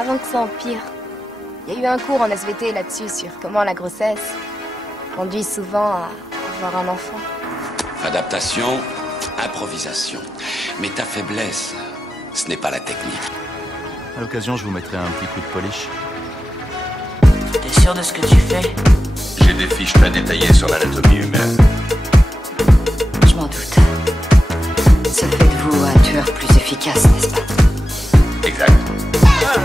avant que ça empire. Il y a eu un cours en SVT là-dessus sur comment la grossesse conduit souvent à avoir un enfant. Adaptation, improvisation. Mais ta faiblesse, ce n'est pas la technique. À l'occasion, je vous mettrai un petit coup de polish. T'es sûr de ce que tu fais? J'ai des fiches très détaillées sur l'anatomie humaine. Je m'en doute. Ça fait de vous un tueur plus efficace, n'est-ce pas? Exact. Ah,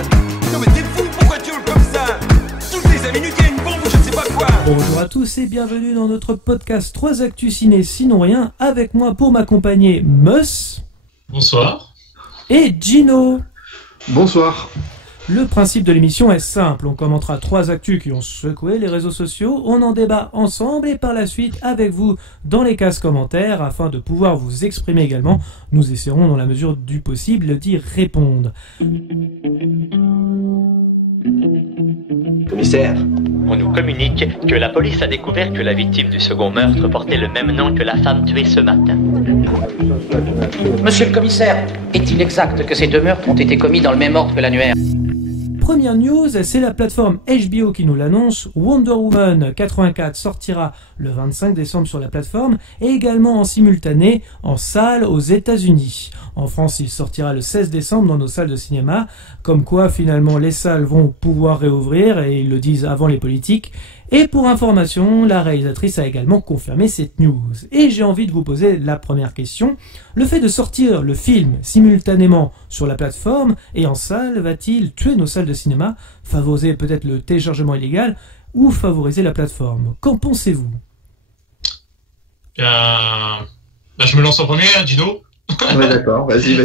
non mais t'es fou, pourquoi tu hurles comme ça? Toutes les 5 minutes, il y a une bombe ou je ne sais pas quoi. Bonjour à tous et bienvenue dans notre podcast 3 Actus Ciné Sinon Rien, avec moi pour m'accompagner Mus. Bonsoir. Et Gino. Bonsoir. Le principe de l'émission est simple, on commentera 3 actus qui ont secoué les réseaux sociaux, on en débat ensemble et par la suite avec vous dans les cases commentaires afin de pouvoir vous exprimer également. Nous essaierons dans la mesure du possible d'y répondre. Commissaire, on nous communique que la police a découvert que la victime du second meurtre portait le même nom que la femme tuée ce matin. Monsieur le commissaire, est-il exact que ces deux meurtres ont été commis dans le même ordre que l'annuaire? Première news, c'est la plateforme HBO qui nous l'annonce. Wonder Woman 84 sortira le 25 décembre sur la plateforme et également en simultané en salle aux États-Unis. En France, il sortira le 16 décembre dans nos salles de cinéma, comme quoi finalement les salles vont pouvoir réouvrir et ils le disent avant les politiques. Et pour information, la réalisatrice a également confirmé cette news. Et j'ai envie de vous poser la première question. Le fait de sortir le film simultanément sur la plateforme et en salle va-t-il tuer nos salles de cinéma, favoriser peut-être le téléchargement illégal ou favoriser la plateforme? Qu'en pensez-vous? Je me lance en premier, hein, Gino. Ouais, d'accord, vas-y.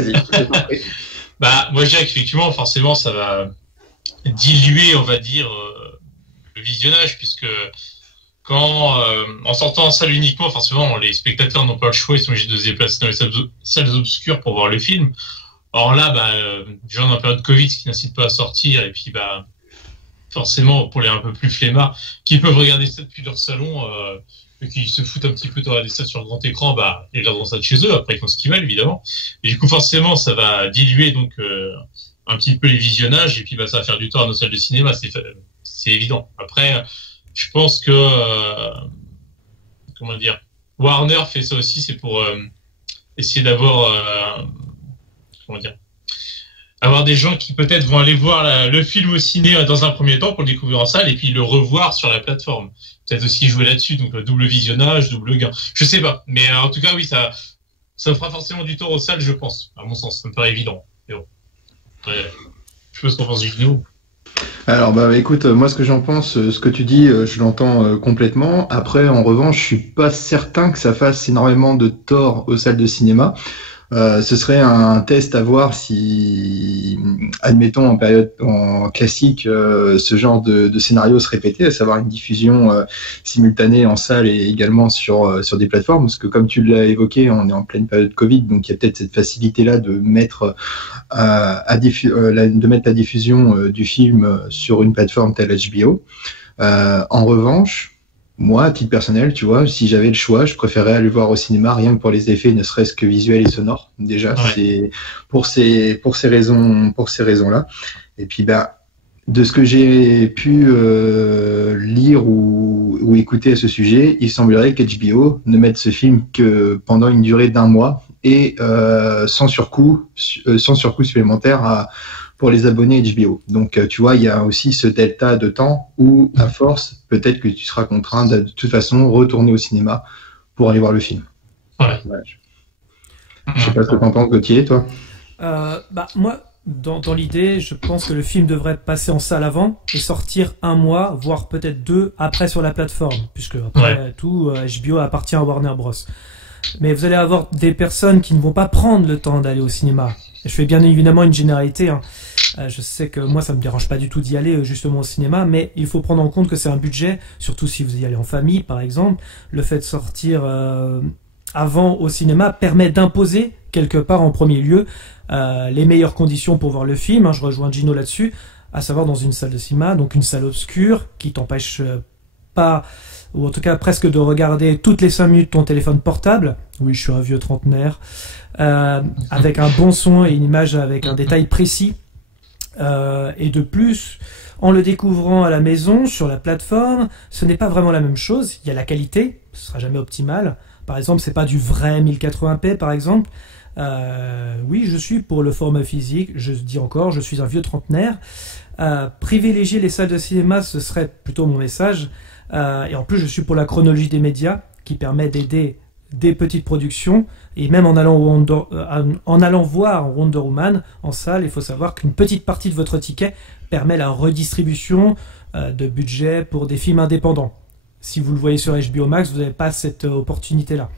Moi je dirais qu'effectivement, forcément, ça va diluer, on va dire, le visionnage, puisque en sortant en salle uniquement, forcément, les spectateurs n'ont pas le choix, ils sont obligés de se déplacer dans les salles obscures pour voir le film. Or là, les gens dans la période Covid, qui n'incitent pas à sortir, et puis forcément, pour les un peu plus flemmards, qui peuvent regarder ça depuis leur salon, et qui se foutent un petit peu de regarder ça sur le grand écran, ils regarderont ça de chez eux, après ils font ce qu'ils veulent, évidemment. Et du coup, forcément, ça va diluer donc un petit peu les visionnages, et puis ça va faire du tort à nos salles de cinéma, c'est évident. Après, je pense que Warner fait ça aussi, c'est pour essayer d'avoir avoir des gens qui peut-être vont aller voir le film au ciné dans un premier temps pour le découvrir en salle et puis le revoir sur la plateforme. Peut-être aussi jouer là-dessus, donc double visionnage, double gain. Je sais pas, mais en tout cas oui, ça fera forcément du tort aux salles, je pense. À mon sens, ça me paraît évident. Mais bon, après, je sais pas ce qu'on pense du Gino. Alors écoute, moi ce que j'en pense, ce que tu dis, je l'entends complètement. Après, en revanche, je suis pas certain que ça fasse énormément de tort aux salles de cinéma. Ce serait un test à voir si, admettons en classique, ce genre de scénario se répétait, à savoir une diffusion simultanée en salle et également sur des plateformes, parce que comme tu l'as évoqué, on est en pleine période Covid, donc il y a peut-être cette facilité-là de mettre de mettre la diffusion du film sur une plateforme telle HBO. En revanche, moi, à titre personnel, tu vois, si j'avais le choix, je préférerais aller voir au cinéma, rien que pour les effets, ne serait-ce que visuels et sonores. Déjà, ouais. C'est pour ces raisons-là. Et puis, de ce que j'ai pu lire ou écouter à ce sujet, il semblerait qu'HBO ne mette ce film que pendant une durée d'1 mois et sans surcoût supplémentaire pour les abonnés HBO. Donc, tu vois, il y a aussi ce delta de temps où, à force, peut-être que tu seras contraint de toute façon retourner au cinéma pour aller voir le film. Ouais. Je sais pas ce que t'en penses, Gauthier, toi. Moi, dans l'idée, je pense que le film devrait passer en salle avant et sortir 1 mois, voire peut-être 2 après sur la plateforme, puisque après tout, HBO appartient à Warner Bros. Mais vous allez avoir des personnes qui ne vont pas prendre le temps d'aller au cinéma. Je fais bien évidemment une généralité, hein. Je sais que moi ça me dérange pas du tout d'y aller justement au cinéma, mais il faut prendre en compte que c'est un budget, surtout si vous y allez en famille par exemple. Le fait de sortir avant au cinéma permet d'imposer quelque part en premier lieu les meilleures conditions pour voir le film, hein. Je rejoins Gino là-dessus, à savoir dans une salle de cinéma, donc une salle obscure qui t'empêche pas, ou en tout cas presque de regarder toutes les 5 minutes ton téléphone portable. Oui, je suis un vieux trentenaire. Avec un bon son et une image avec un détail précis. Et de plus, en le découvrant à la maison, sur la plateforme, ce n'est pas vraiment la même chose. Il y a la qualité, ce sera jamais optimal. Par exemple, c'est pas du vrai 1080p, par exemple. Oui, je suis pour le format physique. Je dis encore, je suis un vieux trentenaire. Privilégier les salles de cinéma, ce serait plutôt mon message. Et en plus, je suis pour la chronologie des médias, qui permet d'aider des petites productions. Et même en allant voir Wonder Woman en salle, il faut savoir qu'une petite partie de votre ticket permet la redistribution de budget pour des films indépendants. Si vous le voyez sur HBO Max, vous n'avez pas cette opportunité-là.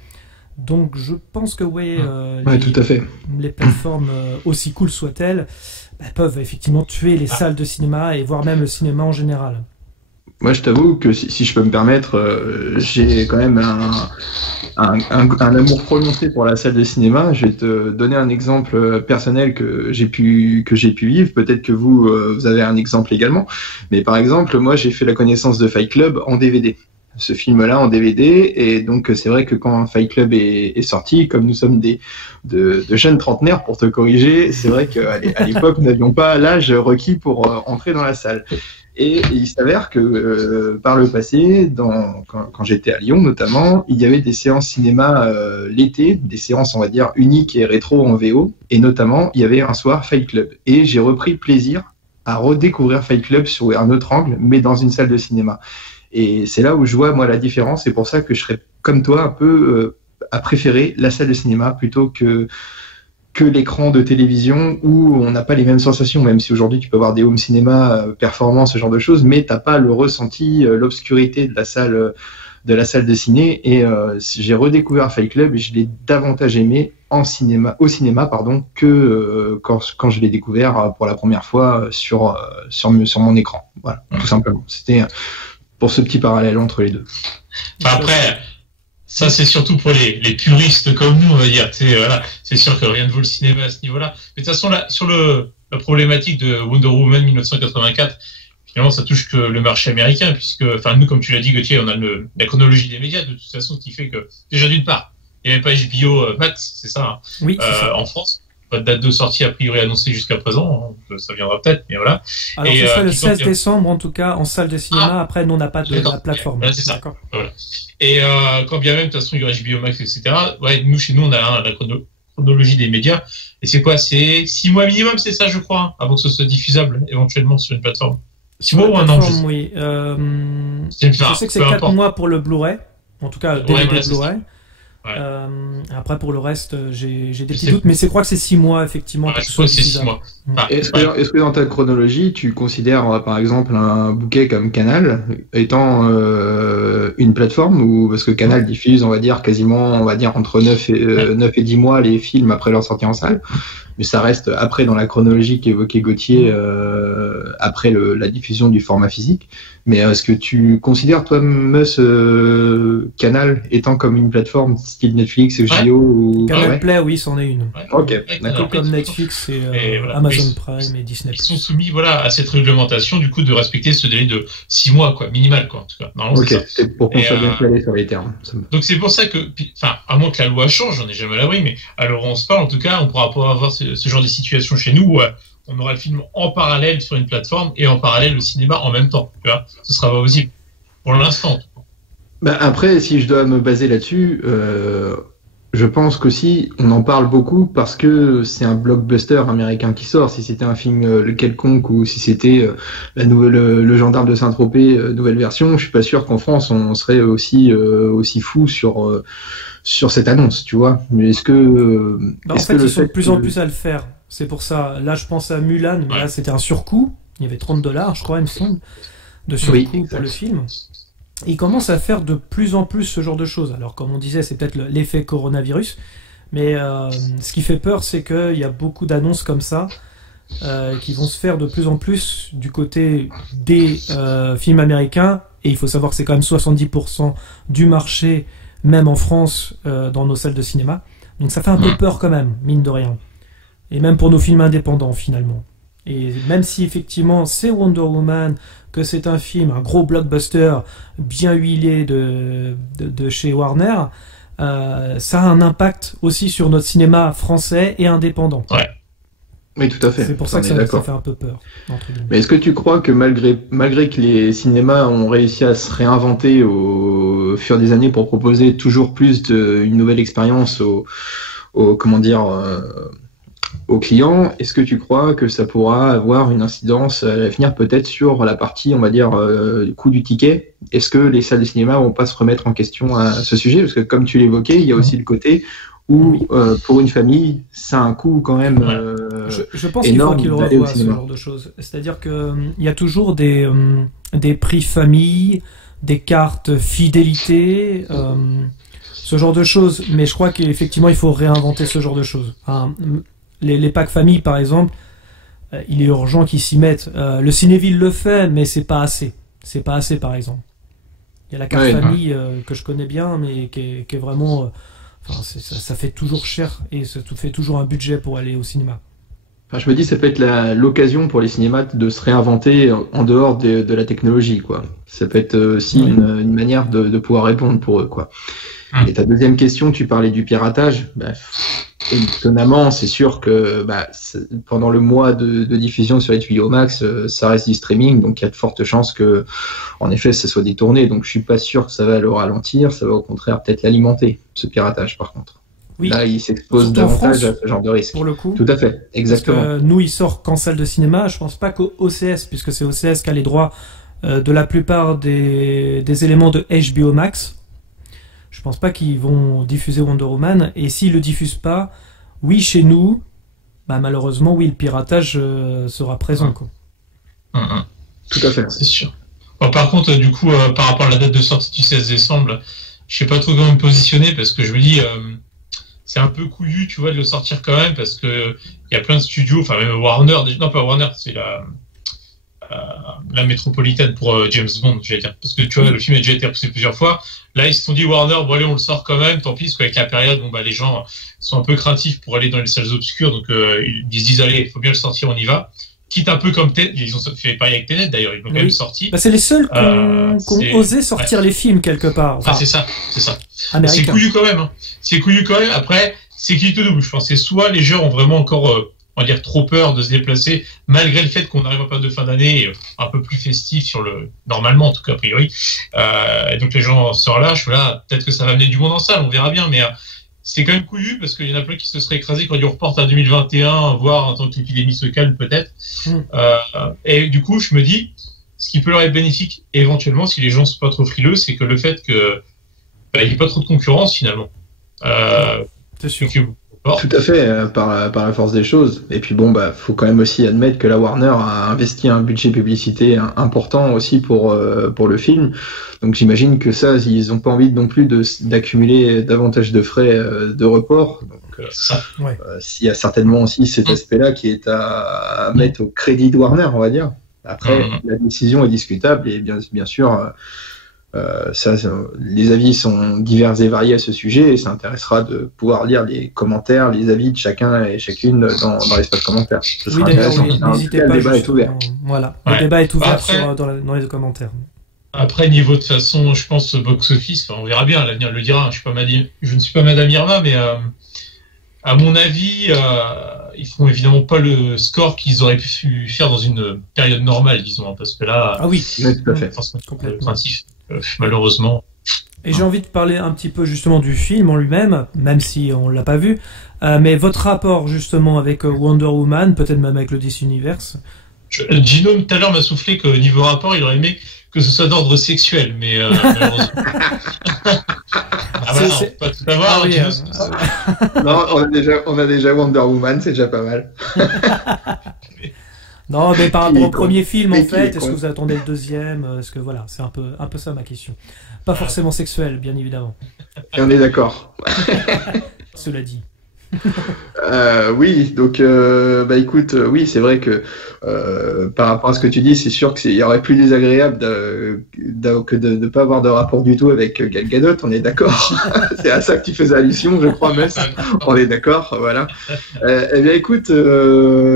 Donc je pense que tout à fait. Les plateformes, aussi cool soient-elles, peuvent effectivement tuer les salles de cinéma et voire même le cinéma en général. Moi, je t'avoue que si je peux me permettre, j'ai quand même un amour prononcé pour la salle de cinéma. Je vais te donner un exemple personnel que j'ai pu vivre. Peut-être que vous avez un exemple également. Mais par exemple, moi, j'ai fait la connaissance de Fight Club en DVD. Ce film-là en DVD, et donc c'est vrai que quand Fight Club est sorti, comme nous sommes de jeunes trentenaires, pour te corriger, c'est vrai qu'à l'époque, nous n'avions pas l'âge requis pour entrer dans la salle. Et il s'avère que par le passé, quand j'étais à Lyon notamment, il y avait des séances cinéma l'été, des séances on va dire uniques et rétro en VO, et notamment il y avait un soir Fight Club. Et j'ai repris plaisir à redécouvrir Fight Club sur un autre angle, mais dans une salle de cinéma. Et c'est là où je vois moi la différence. C'est pour ça que je serais comme toi un peu à préférer la salle de cinéma plutôt que l'écran de télévision où on n'a pas les mêmes sensations, même si aujourd'hui tu peux avoir des home cinéma performants, ce genre de choses, mais t'as pas le ressenti, l'obscurité de la salle de ciné. Et j'ai redécouvert Fight Club et je l'ai davantage aimé au cinéma que quand je l'ai découvert pour la première fois sur mon écran. Voilà, tout simplement. C'était pour ce petit parallèle entre les deux. Après, ça c'est surtout pour les puristes comme nous, on va dire. Voilà, c'est sûr que rien ne vaut le cinéma à ce niveau-là. Mais de toute façon, là, sur la problématique de Wonder Woman 1984, finalement, ça touche que le marché américain, puisque, enfin, nous, comme tu l'as dit, Gauthier, on a la chronologie des médias, de toute façon, ce qui fait que, déjà d'une part, il n'y avait pas HBO Max, c'est ça, hein, oui, c'est ça. En France. Pas de date de sortie a priori annoncée jusqu'à présent, hein, ça viendra peut-être, mais voilà. Alors ce serait le 16 décembre en tout cas en salle de cinéma. Après nous on n'a pas de la plateforme. Voilà, c'est ça. Voilà. Et quand bien même de toute façon il y aura HBO Max, etc. Ouais, chez nous on a la chronologie des médias. Et c'est quoi? C'est 6 mois minimum, c'est ça je crois, hein, avant que ce soit diffusable éventuellement sur une plateforme. 6 mois ou un an? Oui. Je sais que c'est 4 mois pour le Blu-ray. En tout cas DVD Blu-ray. Ouais. Après pour le reste j'ai des petits doutes, mais je crois que c'est 6 mois effectivement. Ouais, je crois que c'est 6 mois. Est-ce que dans ta chronologie tu considères par exemple un bouquet comme Canal étant une plateforme, ou parce que Canal diffuse on va dire entre 9 et 10 mois les films après leur sortie en salle, mais ça reste après dans la chronologie qu'évoquait Gauthier, après la diffusion du format physique. Mais est-ce que tu considères toi Mus Canal étant comme une plateforme style Netflix, HBO ou Canal Play? Oui, c'en est une. Ok, d'accord. Comme Netflix et voilà. Amazon Prime et Disney. Ils sont soumis à cette réglementation du coup de respecter ce délai de 6 mois minimal quoi en tout cas. Ok, c'est pour qu'on soit bien calé sur les termes. Donc c'est pour ça que, enfin, à moins que la loi change, j'en ai jamais à l'abri, mais alors on se parle en tout cas, on pourra pas avoir ce genre de situation chez nous où on aura le film en parallèle sur une plateforme et en parallèle le cinéma en même temps. Tu vois, ce sera pas possible pour l'instant. Après, si je dois me baser là-dessus, je pense qu'aussi on en parle beaucoup parce que c'est un blockbuster américain qui sort. Si c'était un film quelconque ou si c'était le gendarme de Saint-Tropez nouvelle version, je suis pas sûr qu'en France on serait aussi fou sur cette annonce, tu vois. Mais est-ce que en fait ils sont de plus en plus à le faire. C'est pour ça. Là, je pense à Mulan, mais là c'était un surcoût. Il y avait $30, je crois, il me semble, de surcoût pour le film. Ils commencent à faire de plus en plus ce genre de choses. Alors, comme on disait, c'est peut-être l'effet coronavirus, mais ce qui fait peur, c'est qu'il y a beaucoup d'annonces comme ça qui vont se faire de plus en plus du côté des films américains. Et il faut savoir que c'est quand même 70% du marché, même en France, dans nos salles de cinéma. Donc ça fait un peu peur quand même, mine de rien. Et même pour nos films indépendants, finalement. Et même si effectivement c'est Wonder Woman, que c'est un film, un gros blockbuster bien huilé de chez Warner, ça a un impact aussi sur notre cinéma français et indépendant. Ouais. Oui, tout à fait. C'est pour ça que ça fait un peu peur. Mais est-ce que tu crois que malgré que les cinémas ont réussi à se réinventer au fur des années pour proposer toujours plus une nouvelle expérience aux clients, est-ce que tu crois que ça pourra avoir une incidence à l'avenir peut-être sur la partie, on va dire, coût du ticket? Est-ce que les salles de cinéma vont pas se remettre en question à ce sujet? Parce que comme tu l'évoquais, il y a aussi le côté où pour une famille, ça a un coût quand même je pense qu'il faut qu'ils revoient ce genre de choses. C'est-à-dire qu'il y a toujours des prix famille, des cartes fidélité, ce genre de choses. Mais je crois qu'effectivement, il faut réinventer ce genre de choses. Hein, les packs famille, par exemple, il est urgent qu'ils s'y mettent. Le Cinéville le fait, mais c'est pas assez. C'est pas assez, par exemple. Il y a la carte famille que je connais bien, mais qui est vraiment... ça fait toujours cher et ça fait toujours un budget pour aller au cinéma. Enfin, je me dis, ça peut être l'occasion pour les cinémas de se réinventer en dehors de la technologie, quoi. Ça peut être aussi une manière de pouvoir répondre pour eux, quoi. Et ta deuxième question, tu parlais du piratage. Étonnamment, c'est sûr que pendant le mois de diffusion sur HBO Max, ça reste du streaming, donc il y a de fortes chances que, en effet, ça soit détourné. Donc je suis pas sûr que ça va le ralentir, ça va au contraire peut-être l'alimenter, ce piratage, par contre. Oui. Là, il s'expose davantage à ce genre de risque. Pour le coup. Tout à fait, exactement. Parce que nous, il sort qu'en salle de cinéma. Je pense pas qu'au OCS, puisque c'est OCS qui a les droits de la plupart des éléments de HBO Max. Je pense pas qu'ils vont diffuser Wonder Woman. Et s'ils le diffusent pas, oui, chez nous, malheureusement, oui, le piratage sera présent, quoi. Tout à fait. C'est sûr. Bon, par contre, du coup, par rapport à la date de sortie du 16 décembre, je sais pas trop comment me positionner parce que je me dis, c'est un peu couillu, tu vois, de le sortir quand même parce que il y a plein de studios, enfin même Warner, non pas Warner, c'est la métropolitaine pour James Bond, je vais dire, parce que tu vois, le film a déjà été repoussé plusieurs fois. Là, ils se sont dit Warner, bon allez, on le sort quand même, tant pis, parce qu'avec la période, les gens sont un peu craintifs pour aller dans les salles obscures, donc ils se disent allez, il faut bien le sortir, on y va. Quitte un peu comme Tenet, ils ont fait pareil avec Tenet d'ailleurs, ils l'ont quand même sorti. C'est les seuls qui ont osé sortir les films quelque part. Enfin, c'est ça. C'est couillu quand même. Hein. C'est couillu quand même. Après, c'est qui te double. Je pense que soit les gens ont vraiment encore, on va dire, trop peur de se déplacer, malgré le fait qu'on arrive en période de fin d'année un peu plus festif normalement en tout cas a priori. Et donc les gens se relâchent. Là, peut-être que ça va amener du monde en salle, on verra bien, mais c'est quand même couillu parce qu'il y en a plein qui se seraient écrasés quand ils reportent à 2021, voire en tant que l'épidémie se calme peut-être. Et du coup, je me dis, ce qui peut leur être bénéfique éventuellement si les gens sont pas trop frileux, c'est que le fait que il n'y ait pas trop de concurrence finalement. C'est sûr. Tout à fait, par la force des choses. Et puis faut quand même aussi admettre que la Warner a investi un budget publicité important aussi pour le film. Donc j'imagine que ça, ils n'ont pas envie non plus d'accumuler davantage de frais de report. Donc s'il y a certainement aussi cet aspect-là qui est à mettre au crédit de Warner, on va dire. Après, la décision est discutable et bien sûr. Les avis sont divers et variés à ce sujet et ça intéressera de pouvoir lire les commentaires, les avis de chacun et chacune dans l'espace commentaire. Oui, d'ailleurs, n'hésitez pas. Le débat est ouvert. Voilà, le débat est ouvert dans les commentaires. Après, niveau de façon, je pense, box-office, on verra bien, l'avenir le dira. Je ne suis pas Madame Irma, mais à mon avis, ils font évidemment pas le score qu'ils auraient pu faire dans une période normale, disons, parce que là, tout à fait. Complètement. Malheureusement. Et j'ai envie de parler un petit peu justement du film en lui-même, même si on l'a pas vu, mais votre rapport justement avec Wonder Woman, peut-être même avec le DC Universe. Gino tout à l'heure m'a soufflé que niveau rapport, il aurait aimé que ce soit d'ordre sexuel, mais malheureusement. On peut pas tout avoir. Non, on a déjà Wonder Woman, c'est déjà pas mal. Non, mais par rapport au premier film, en fait, est-ce que vous attendez le deuxième? Est-ce que voilà, c'est un peu ça ma question. Pas forcément sexuel, bien évidemment. Et on est d'accord. Cela dit. Oui, donc écoute, oui, c'est vrai que par rapport à ce que tu dis, c'est sûr qu'il y aurait plus désagréable que de ne pas avoir de rapport du tout avec Gal Gadot, on est d'accord. C'est à ça que tu faisais allusion, je crois, Mess. On est d'accord, voilà. Eh bien écoute,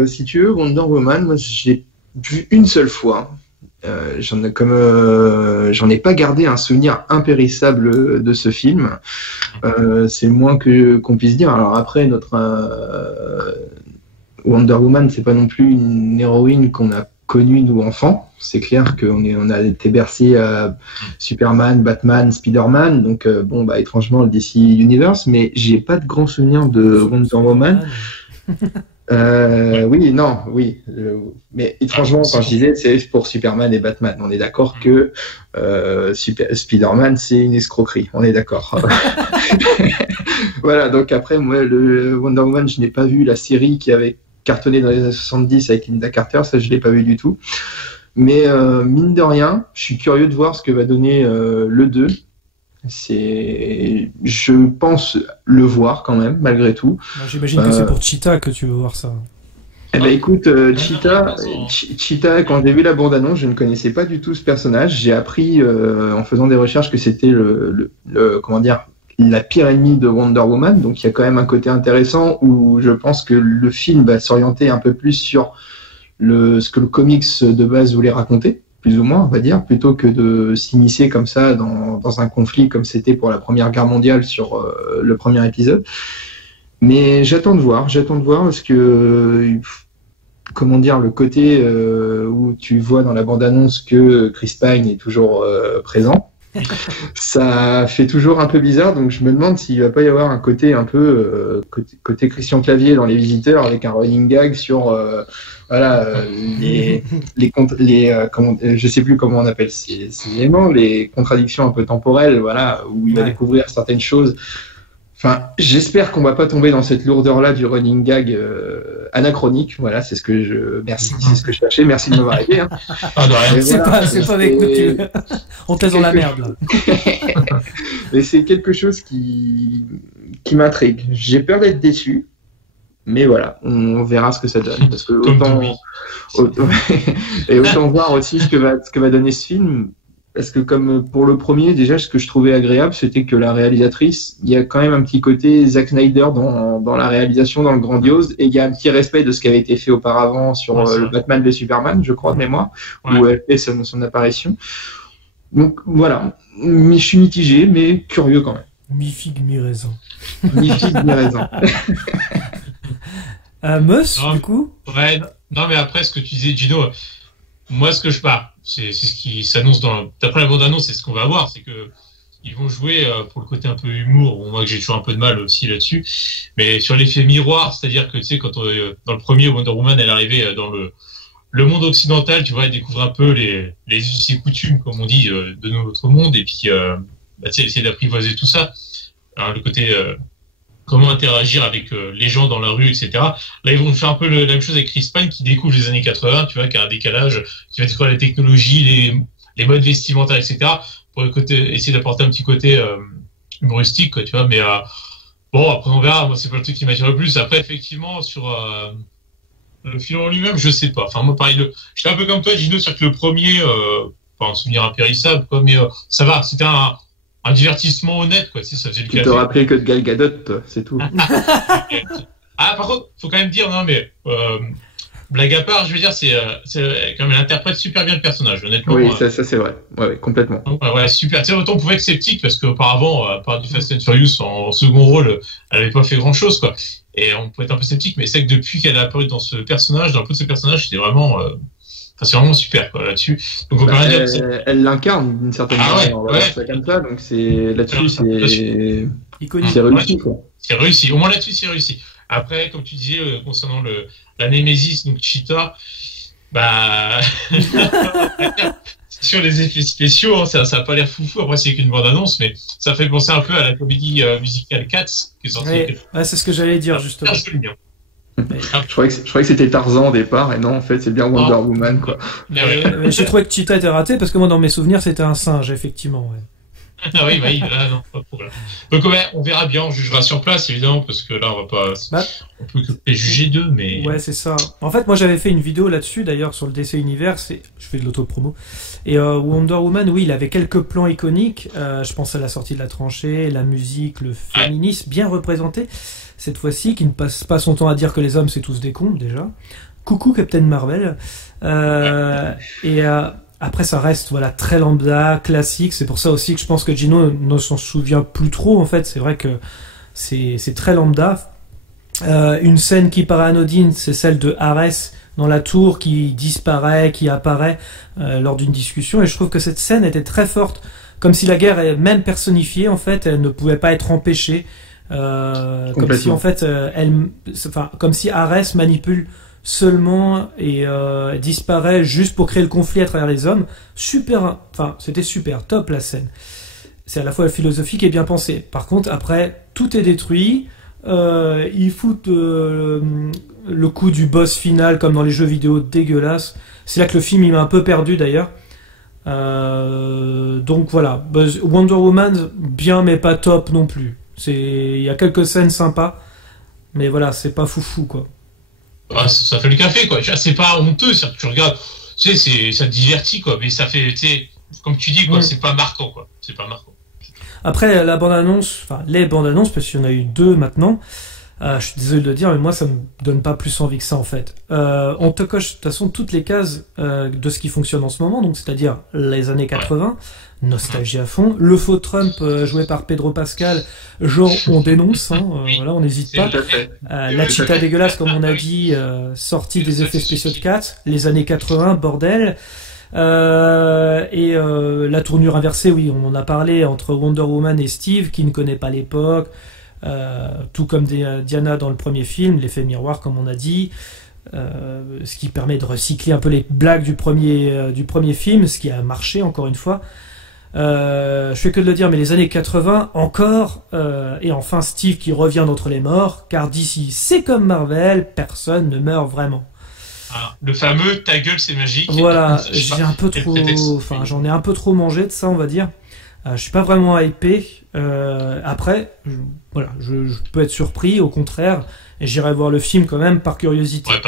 si tu veux, Wonder Woman, moi je l'ai vu une seule fois. J'en ai pas gardé un souvenir impérissable de ce film. C'est le moins qu'on puisse dire. Alors après, Wonder Woman, c'est pas non plus une héroïne qu'on a connue nous enfants. C'est clair qu'on a été bercé à Superman, Batman, Spider-Man, donc étrangement le DC Universe, mais j'ai pas de grands souvenirs de Wonder Woman. Mais étrangement, quand je disais, c'est pour Superman et Batman. On est d'accord que Spider-Man, c'est une escroquerie. On est d'accord. Voilà, donc après, moi, le Wonder Woman, je n'ai pas vu la série qui avait cartonné dans les années 70 avec Linda Carter, ça, je l'ai pas vu du tout. Mais mine de rien, je suis curieux de voir ce que va donner le 2. Je pense le voir quand même, malgré tout. J'imagine que c'est pour Cheetah que tu veux voir ça. Eh ben écoute, Cheetah, quand j'ai vu la bande-annonce, je ne connaissais pas du tout ce personnage. J'ai appris en faisant des recherches que c'était la pire ennemie de Wonder Woman. Donc il y a quand même un côté intéressant où je pense que le film va s'orienter un peu plus sur ce que le comics de base voulait raconter, plus ou moins, on va dire, plutôt que de s'immiscer comme ça dans un conflit comme c'était pour la Première Guerre mondiale sur le premier épisode. Mais j'attends de voir parce que le côté où tu vois dans la bande-annonce que Chris Pine est toujours présent, ça fait toujours un peu bizarre, donc je me demande s'il va pas y avoir un côté un peu côté Christian Clavier dans Les Visiteurs avec un running gag sur je sais plus comment on appelle ces éléments, les contradictions un peu temporelles, voilà, où il va découvrir certaines choses. Enfin, j'espère qu'on va pas tomber dans cette lourdeur-là du running gag anachronique. Voilà, c'est ce que je cherchais. Merci de m'avoir aidé. Hein. C'est pas avec nous. On te dans la merde. Là. Mais c'est quelque chose qui m'intrigue. J'ai peur d'être déçu, mais voilà, on verra ce que ça donne. Parce que autant voir aussi ce que va donner ce film. Parce que comme pour le premier, déjà, ce que je trouvais agréable, c'était que la réalisatrice, il y a quand même un petit côté Zack Snyder dans la réalisation, dans le grandiose, et il y a un petit respect de ce qui avait été fait auparavant sur le Batman v Superman, je crois de mémoire, où elle fait son apparition. Donc voilà, je suis mitigé, mais curieux quand même. Mi-figue, mi-raisin. Mi-figue, mi-raisin. Meus, du coup Ouais, non mais après, ce que tu disais, Gino, moi, ce que je pars, c'est ce qui s'annonce d'après la bande-annonce, c'est ce qu'on va voir, c'est que ils vont jouer pour le côté un peu humour. Bon, moi, que j'ai toujours un peu de mal aussi là-dessus, mais sur l'effet miroir, c'est-à-dire que tu sais, quand dans le premier Wonder Woman, elle arrivait dans le monde occidental, tu vois, elle découvre un peu les us et coutumes, comme on dit, de notre monde, et puis tu sais, essayer d'apprivoiser tout ça. Hein, le côté comment interagir avec les gens dans la rue, etc. Là, ils vont faire un peu la même chose avec Chris Pine qui découvre les années 80, tu vois, qui a un décalage, qui va découvrir la technologie, les modes vestimentaires, etc. Pour essayer d'apporter un petit côté humoristique, quoi, tu vois. Mais bon, après on verra. Moi, c'est pas le truc qui m'attire le plus. Après, effectivement, sur le film en lui-même, je sais pas. Enfin, moi, pareil, j'étais un peu comme toi, Gino, sur que le premier, pas un souvenir impérissable, quoi, mais ça va. C'était un divertissement honnête, quoi. Tu sais, ça faisait le café. Tu te rappelais que de Gal Gadot, c'est tout. Par contre, faut quand même dire, non, mais blague à part, je veux dire, c'est quand même, elle interprète super bien le personnage, honnêtement. Oui, ça c'est vrai. Ouais, complètement. Ouais, super. Tu sais, autant on pouvait être sceptique parce qu'auparavant, à part du Fast and Furious en second rôle, elle avait pas fait grand chose, quoi. Et on pouvait être un peu sceptique, mais c'est que depuis qu'elle a apparu dans ce personnage, dans le coup de ce personnage, c'était vraiment. C'est vraiment super, quoi, là-dessus. Donc, elle l'incarne d'une certaine manière. C'est comme ça, donc là-dessus, c'est iconique. C'est réussi, quoi. C'est réussi. Au moins là-dessus, c'est réussi. Après, comme tu disais, concernant la Némésis, donc Cheetah, sur les effets spéciaux, hein, ça a pas l'air foufou. Après, c'est qu'une bande-annonce, mais ça fait penser un peu à la comédie musicale Cats, qui est sortie. Ouais, c'est ce que j'allais dire, justement. Je croyais que c'était Tarzan au départ, et non, en fait, c'est bien Wonder Woman, quoi. Mais j'ai trouvé que Cheetah était raté, parce que moi, dans mes souvenirs, c'était un singe, effectivement, ouais. Ah oui, là, non, pas de problème. Donc, on verra bien, on jugera sur place, évidemment, parce que là, on va pas. On peut juger d'eux, mais. Ouais, c'est ça. En fait, moi, j'avais fait une vidéo là-dessus, d'ailleurs, sur le DC Universe, et je fais de l'auto-promo. Et Wonder Woman, oui, il avait quelques plans iconiques. Je pense à la sortie de la tranchée, la musique, le féminisme bien représenté. Cette fois-ci, qui ne passe pas son temps à dire que les hommes, c'est tous des cons, déjà. Coucou, Captain Marvel. Après, ça reste très lambda, classique. C'est pour ça aussi que je pense que Gino ne s'en souvient plus trop, en fait. C'est vrai que c'est très lambda. Une scène qui paraît anodine, c'est celle de Ares dans la tour qui disparaît, qui apparaît lors d'une discussion, et je trouve que cette scène était très forte, comme si la guerre est même personnifiée, en fait, elle ne pouvait pas être empêchée, comme si en fait comme si Ares manipule seulement et disparaît juste pour créer le conflit à travers les hommes. C'était super, top la scène. C'est à la fois philosophique et bien pensé. Par contre, après, tout est détruit. Ils foutent le coup du boss final comme dans les jeux vidéo, dégueulasse. C'est là que le film il m'a un peu perdu d'ailleurs. Donc voilà, Wonder Woman bien mais pas top non plus. Il y a quelques scènes sympas, mais voilà, c'est pas foufou quoi. Ah, ça fait le café quoi. C'est pas honteux, c'est que tu regardes, ça te divertit quoi, mais ça fait, comme tu dis quoi, c'est pas marquant quoi. C'est pas marquant. Après la bande-annonce, les bandes-annonces, parce qu'il y en a eu 2 maintenant, je suis désolé de le dire, mais moi ça me donne pas plus envie que ça en fait. On te coche de toute façon toutes les cases de ce qui fonctionne en ce moment, donc c'est-à-dire les années 80, nostalgie à fond, le faux Trump joué par Pedro Pascal, genre on dénonce, voilà, on n'hésite pas. La Cheetah dégueulasse comme on a dit, sortie des effets spéciaux de 4, les années 80, bordel. La tournure inversée, oui, on en a parlé, entre Wonder Woman et Steve qui ne connaît pas l'époque, tout comme Diana dans le premier film, l'effet miroir comme on a dit, ce qui permet de recycler un peu les blagues du premier film, ce qui a marché encore une fois. Je fais que de le dire, mais les années 80 encore, et enfin Steve qui revient d'entre les morts, car d'ici c'est comme Marvel, personne ne meurt vraiment. Ah, le fameux ta gueule c'est magique. Voilà, j'en ai un peu trop mangé de ça, on va dire. Je suis pas vraiment hypé. Après, je peux être surpris, au contraire, et j'irai voir le film quand même par curiosité. Ouais,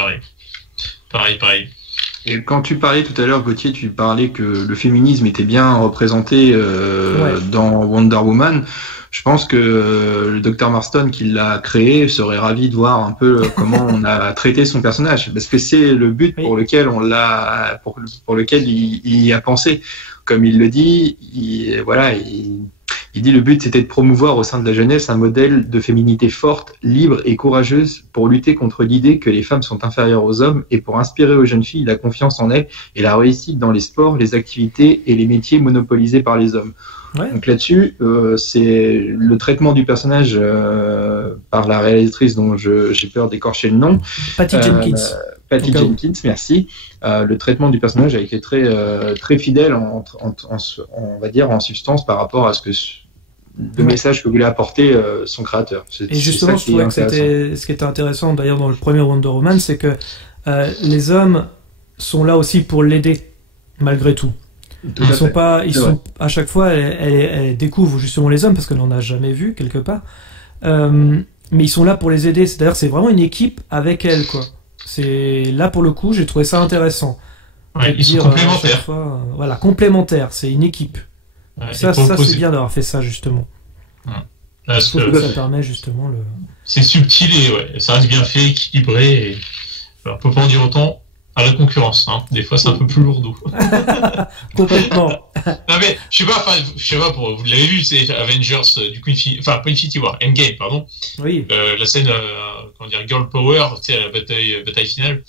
pareil. Et quand tu parlais tout à l'heure, Gauthier, tu parlais que le féminisme était bien représenté dans Wonder Woman. Je pense que le Dr Marston qui l'a créé serait ravi de voir un peu comment on a traité son personnage, parce que c'est le but pour lequel pour lequel il y a pensé. Comme il le dit, il dit le but c'était de promouvoir au sein de la jeunesse un modèle de féminité forte, libre et courageuse pour lutter contre l'idée que les femmes sont inférieures aux hommes et pour inspirer aux jeunes filles la confiance en elles et la réussite dans les sports, les activités et les métiers monopolisés par les hommes. Ouais. Donc là-dessus, c'est le traitement du personnage par la réalisatrice dont j'ai peur d'écorcher le nom. Patty Jenkins. Patty Jenkins, merci. Le traitement du personnage a été très fidèle, on va dire, en substance par rapport à le message que voulait apporter son créateur. Et justement, je trouvais que ce qui était intéressant d'ailleurs dans le premier Wonder Woman, c'est que les hommes sont là aussi pour l'aider, malgré tout. À chaque fois, elle découvre justement les hommes parce qu'elle n'en a jamais vu quelque part. Mais ils sont là pour les aider. C'est-à-dire, c'est vraiment une équipe avec elle, quoi. C'est là pour le coup, j'ai trouvé ça intéressant. Ouais, ils sont complémentaires. Voilà, complémentaires. C'est une équipe. Ouais, ça c'est bien d'avoir fait ça justement. Ouais. Parce que ça permet justement C'est subtil et ça reste bien fait, équilibré. Et... Alors, on peut pas en dire autant. À la concurrence, hein. Des fois c'est un peu plus lourd. Complètement. Non mais je sais pas vous l'avez vu, c'est Avengers du coup pas Infinity War, Endgame pardon. Oui. La scène Girl Power, tu sais la bataille finale,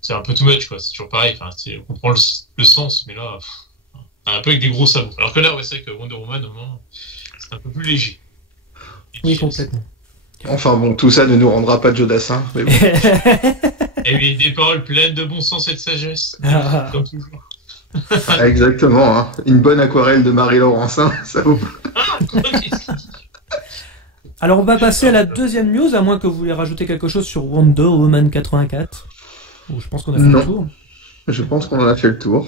c'est un peu too much quoi. C'est toujours pareil. Enfin, on comprend le sens, mais là un peu avec des gros sabots. Alors que là c'est vrai que Wonder Woman au moins c'est un peu plus léger. Oui, complètement. Enfin bon, tout ça ne nous rendra pas de Jodassin. Mais bon. Et oui, des paroles pleines de bon sens et de sagesse, comme toujours. Exactement, hein. Une bonne aquarelle de Marie-Laurence, hein, ça vaut. Alors on va passer à la deuxième news, à moins que vous vouliez rajouter quelque chose sur Wonder Woman 84. Je pense qu'on a fait le tour. Je pense qu'on en a fait le tour.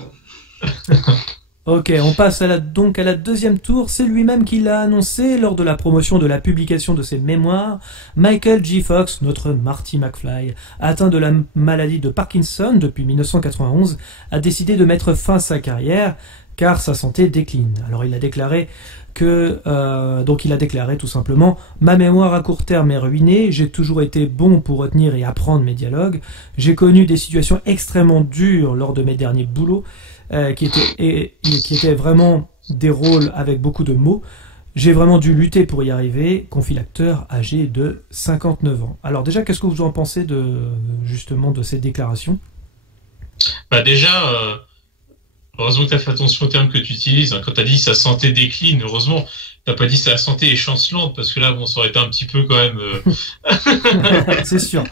Ok, on passe donc à la deuxième tour. C'est lui-même qui l'a annoncé lors de la promotion de la publication de ses mémoires. Michael J. Fox, notre Marty McFly, atteint de la maladie de Parkinson depuis 1991, a décidé de mettre fin à sa carrière car sa santé décline. Alors il a déclaré tout simplement « Ma mémoire à court terme est ruinée, j'ai toujours été bon pour retenir et apprendre mes dialogues, j'ai connu des situations extrêmement dures lors de mes derniers boulots, qui étaient vraiment des rôles avec beaucoup de mots. J'ai vraiment dû lutter pour y arriver, confie l'acteur âgé de 59 ans. Alors déjà, qu'est-ce que vous en pensez justement de cette déclaration ? Bah déjà, heureusement que tu as fait attention aux termes que tu utilises. Hein. Quand tu as dit sa santé décline, heureusement, tu n'as pas dit sa santé est chancelante, parce que là, bon, ça aurait été un petit peu quand même... C'est sûr.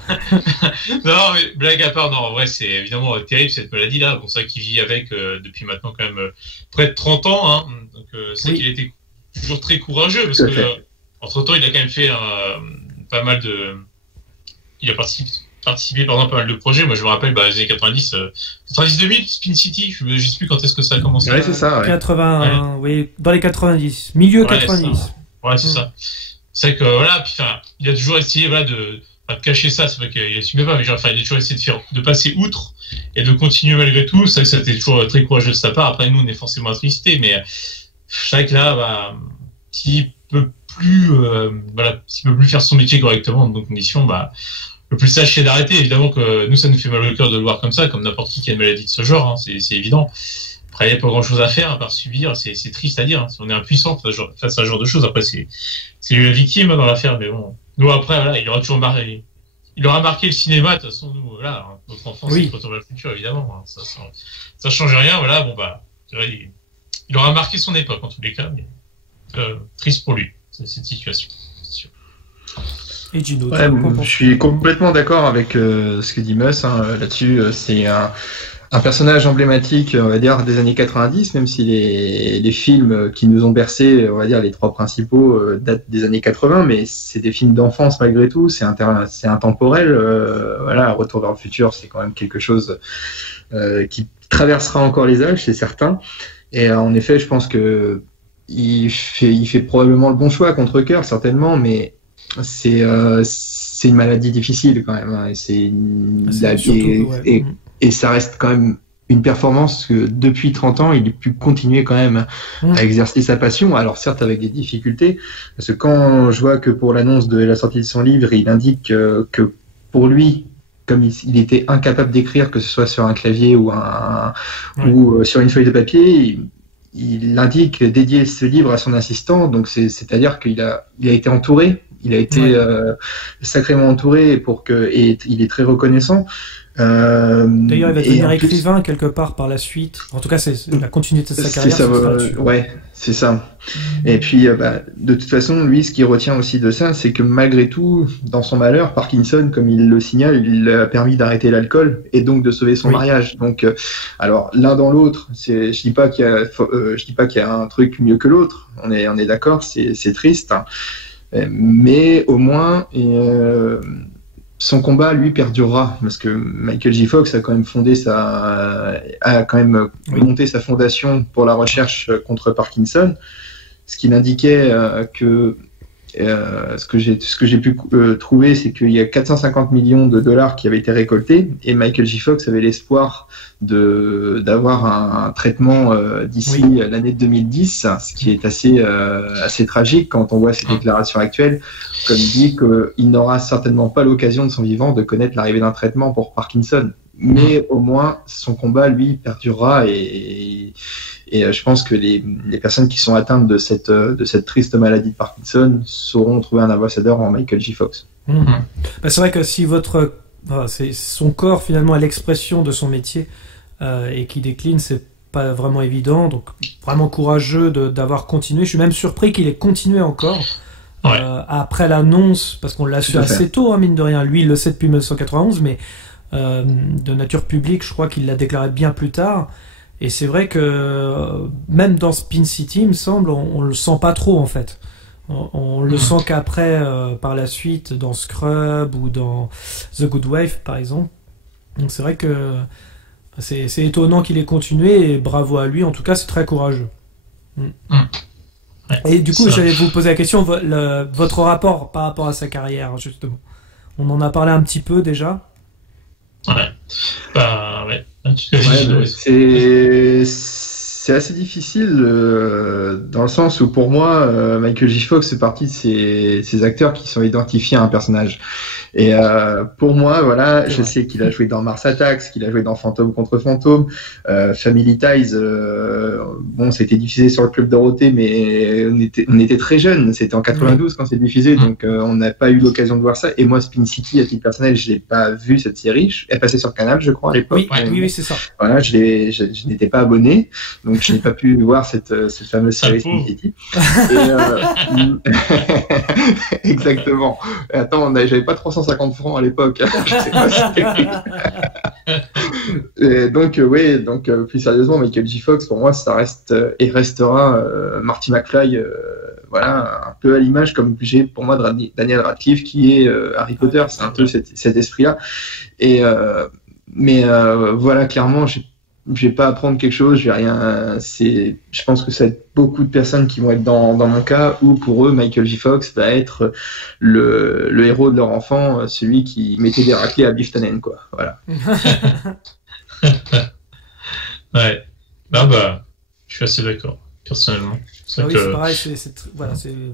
Non, mais blague à part, non, en vrai, c'est évidemment terrible cette maladie-là. Bon, c'est vrai qu'il vit avec depuis maintenant quand même près de 30 ans. Hein. Donc c'est vrai qu'il était toujours très courageux, parce que entre-temps, il a quand même fait pas mal de... Il a participé par exemple à pas mal de projets. Moi je me rappelle les années 90-2000, Spin City, je ne sais plus quand est-ce que ça a commencé. Ouais, c'est ça. Ouais. 80, oui, dans les 90, milieu 90. Ouais, c'est ça. C'est vrai que voilà, puis, il a toujours essayé de cacher ça, c'est vrai qu'il assumait pas, mais genre, il a toujours essayé de passer outre et de continuer malgré tout. C'est vrai que c'était toujours très courageux de sa part. Après nous on est forcément attristés, mais c'est vrai que là, s'il peut plus faire son métier correctement dans nos conditions, le plus sage c'est d'arrêter. Évidemment que nous ça nous fait mal au cœur de le voir comme ça, comme n'importe qui a une maladie de ce genre, hein, c'est évident. Après il n'y a pas grand chose à faire à part subir, c'est triste à dire, hein. On est impuissant face à ce genre de choses. Après c'est lui la victime dans l'affaire, mais bon, nous après voilà, il aura toujours marqué le cinéma. De toute façon nous voilà, hein, notre enfance c'est Retour vers le futur évidemment, hein. Ça change rien, voilà, bon il aura marqué son époque en tous les cas, mais triste pour lui cette situation. Et Gino, je suis complètement d'accord avec ce que dit Mus là-dessus. C'est un personnage emblématique, on va dire, des années 90, même si les films qui nous ont bercé, on va dire, les trois principaux datent des années 80, mais c'est des films d'enfance malgré tout, c'est intemporel. Voilà, Retour vers le futur, c'est quand même quelque chose qui traversera encore les âges, c'est certain. Et en effet, je pense que il fait probablement le bon choix contre cœur, certainement, mais c'est une maladie difficile quand même, hein, et ça reste quand même une performance que depuis 30 ans il a pu continuer quand même à exercer sa passion, alors certes avec des difficultés, parce que quand je vois que pour l'annonce de la sortie de son livre il indique que pour lui, comme il était incapable d'écrire, que ce soit sur un clavier ou sur une feuille de papier, il indique dédier ce livre à son assistant, donc c'est-à-dire qu'il a été entouré, il a été sacrément entouré et il est très reconnaissant. D'ailleurs, il va devenir écrivain quelque part par la suite. En tout cas, c'est la continuité de sa carrière. Ouais, c'est ça. Et puis, de toute façon, lui, ce qui retient aussi de ça, c'est que malgré tout, dans son malheur, Parkinson, comme il le signale, il a permis d'arrêter l'alcool et donc de sauver son mariage. Donc, alors l'un dans l'autre, je dis pas qu'il y a un truc mieux que l'autre. On est d'accord, c'est triste, hein. Mais au moins. Son combat, lui, perdurera, parce que Michael J. Fox a quand même monté sa fondation pour la recherche contre Parkinson, ce qui indiquait que ce que j'ai pu trouver, c'est qu'il y a 450 millions de dollars qui avaient été récoltés, et Michael J. Fox avait l'espoir d'avoir un traitement d'ici l'année 2010, ce qui est assez tragique quand on voit ses déclarations actuelles, comme il dit qu'il n'aura certainement pas l'occasion de son vivant de connaître l'arrivée d'un traitement pour Parkinson. Mais au moins, son combat, lui, perdurera, et je pense que les personnes qui sont atteintes de cette triste maladie de Parkinson sauront trouver un ambassadeur en Michael J. Fox. C'est vrai que si c'est son corps finalement est l'expression de son métier et qui décline, c'est pas vraiment évident, donc vraiment courageux d'avoir continué. Je suis même surpris qu'il ait continué encore. Après l'annonce, parce qu'on l'a su assez tôt, hein, mine de rien. Lui, il le sait depuis 1991, mais de nature publique, je crois qu'il l'a déclaré bien plus tard. Et c'est vrai que même dans Spin City, il me semble, on le sent pas trop en fait. On le sent qu'après, par la suite, dans Scrub ou dans The Good Wife, par exemple. Donc c'est vrai que c'est étonnant qu'il ait continué, et bravo à lui. En tout cas, c'est très courageux. Et du coup, j'allais vous poser la question, votre rapport par rapport à sa carrière, justement. On en a parlé un petit peu déjà. C'est assez difficile dans le sens où, pour moi, Michael J. Fox fait partie de ces acteurs qui sont identifiés à un personnage. Et pour moi, voilà, C'est je vrai. sais qu'il a joué dans Mars Attacks, qu'il a joué dans Fantôme contre Fantôme, Family Ties. Bon, c'était diffusé sur le Club Dorothée, mais on était très jeunes. C'était en 92 quand c'est diffusé, donc on n'a pas eu l'occasion de voir ça. Et moi, Spin City, à titre personnel, je l'ai pas vu cette série. Elle passait sur Canal, je crois, à l'époque. Oui, c'est ça. Voilà, je n'étais pas abonné, donc je n'ai pas pu voir cette fameuse série Spin City. Exactement. Attends, j'avais pas 350 francs à l'époque. Je sais pas si... Et donc, plus sérieusement, Michael J. Fox, pour moi, ça reste et restera Marty McFly, voilà, un peu à l'image comme j'ai pour moi de Daniel Radcliffe qui est Harry Potter. C'est un peu cet esprit-là. Et voilà, clairement, je vais pas apprendre quelque chose, je vais rien. Je pense que ça va être beaucoup de personnes qui vont être dans mon cas, où pour eux, Michael J. Fox va être le héros de leur enfant, celui qui mettait des raclés à Biff Tannen, quoi. Voilà. Ouais. Bah, je suis assez d'accord, personnellement. C'est pareil, c'est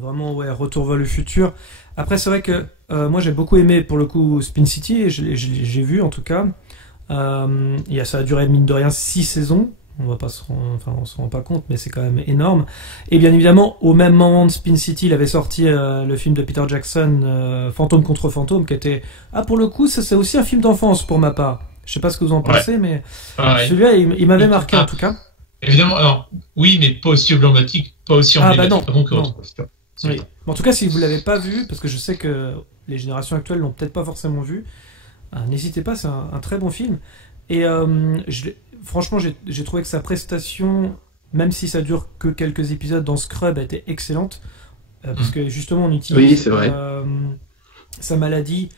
vraiment ça vers le futur. Après, c'est vrai que moi j'ai beaucoup aimé pour le coup Spin City, et j'ai vu en tout cas. Ça a duré mine de rien 6 saisons. On se rend pas compte, mais c'est quand même énorme. Et bien évidemment, au même moment de Spin City, il avait sorti le film de Peter Jackson, Fantôme contre Fantôme, qui était pour le coup, ça c'est aussi un film d'enfance pour ma part. Je sais pas ce que vous en pensez, mais celui-là, il m'avait marqué en tout cas. Évidemment, alors oui, mais pas aussi emblématique, pas aussi emblématique que non. Oui. En tout cas, si vous l'avez pas vu, parce que je sais que les générations actuelles l'ont peut-être pas forcément vu, n'hésitez pas, c'est un très bon film. Et franchement, j'ai trouvé que sa prestation, même si ça dure que quelques épisodes dans Scrub, a été excellente, parce que justement on utilise sa maladie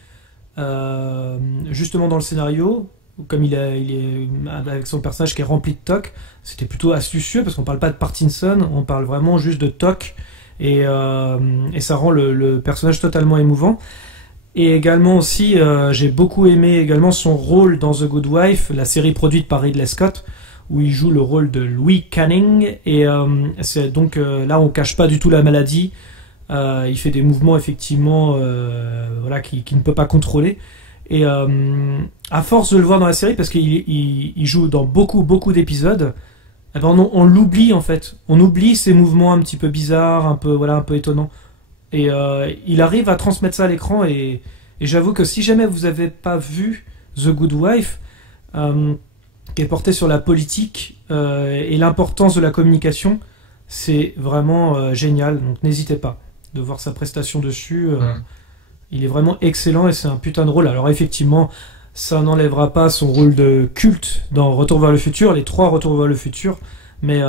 justement dans le scénario. Comme il est avec son personnage qui est rempli de TOC, c'était plutôt astucieux parce qu'on parle pas de Parkinson, on parle vraiment juste de TOC, et ça rend le personnage totalement émouvant. Et également aussi, j'ai beaucoup aimé également son rôle dans The Good Wife, la série produite par Ridley Scott, où il joue le rôle de Louis Canning, et c'est donc là on cache pas du tout la maladie. Il fait des mouvements effectivement qu'il ne peut pas contrôler. Et à force de le voir dans la série, parce qu'il joue dans beaucoup d'épisodes, on l'oublie en fait. On oublie ses mouvements un petit peu bizarres, un peu étonnants. Et il arrive à transmettre ça à l'écran. Et j'avoue que si jamais vous n'avez pas vu The Good Wife, qui est porté sur la politique et l'importance de la communication, c'est vraiment génial. Donc n'hésitez pas de voir sa prestation dessus. Il est vraiment excellent et c'est un putain de rôle. Alors effectivement, ça n'enlèvera pas son rôle de culte dans Retour vers le futur, les 3 Retours vers le futur. Mais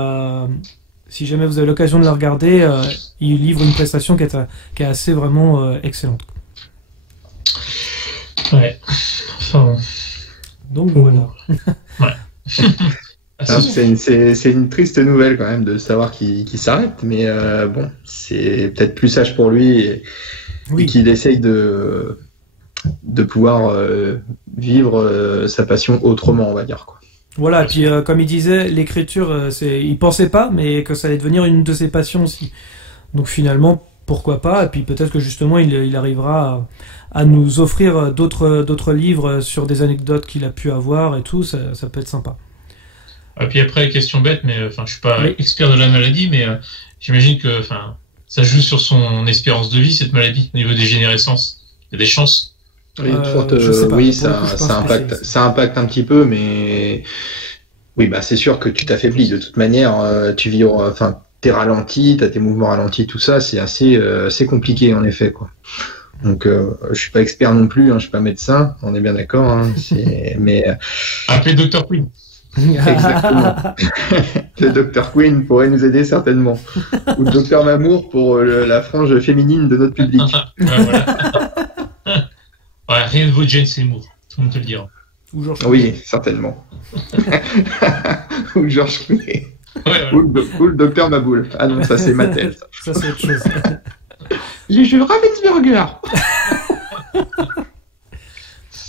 si jamais vous avez l'occasion de le regarder, il livre une prestation qui est assez vraiment excellente. Ouais. Enfin... Donc voilà. Ouais. C'est une triste nouvelle quand même de savoir qu'il s'arrête, mais bon, c'est peut-être plus sage pour lui et qu'il essaye de pouvoir vivre sa passion autrement, on va dire, quoi. Voilà, et puis comme il disait, l'écriture, il pensait pas, mais que ça allait devenir une de ses passions aussi. Donc finalement, pourquoi pas, et puis peut-être que justement il arrivera à nous offrir d'autres livres sur des anecdotes qu'il a pu avoir et tout, ça peut être sympa. Et puis après, question bête, mais je suis pas expert de la maladie, mais j'imagine que ça joue sur son espérance de vie, cette maladie, au niveau des dégénérescences. Il y a des chances. Oui, ça impacte un petit peu, mais oui, c'est sûr que tu t'affaiblis de toute manière. Tu vis, t'es ralenti, t'as tes mouvements ralentis, tout ça, c'est assez compliqué en effet, quoi. Donc, je suis pas expert non plus, je suis pas médecin, on est bien d'accord. Mais appelez Dr Queen. Exactement. Le Dr Queen pourrait nous aider certainement, ou le Dr Mamour pour la frange féminine de notre public. Ouais, rien ne vaut Jane Seymour, tout le monde te le dira. Ou Georges Oui, certainement. Ou Georges Clooney. Ouais. Ou le Dr Maboul. Ah non, ça c'est Mattel. Ça c'est autre chose. J'ai joué Ravensburger.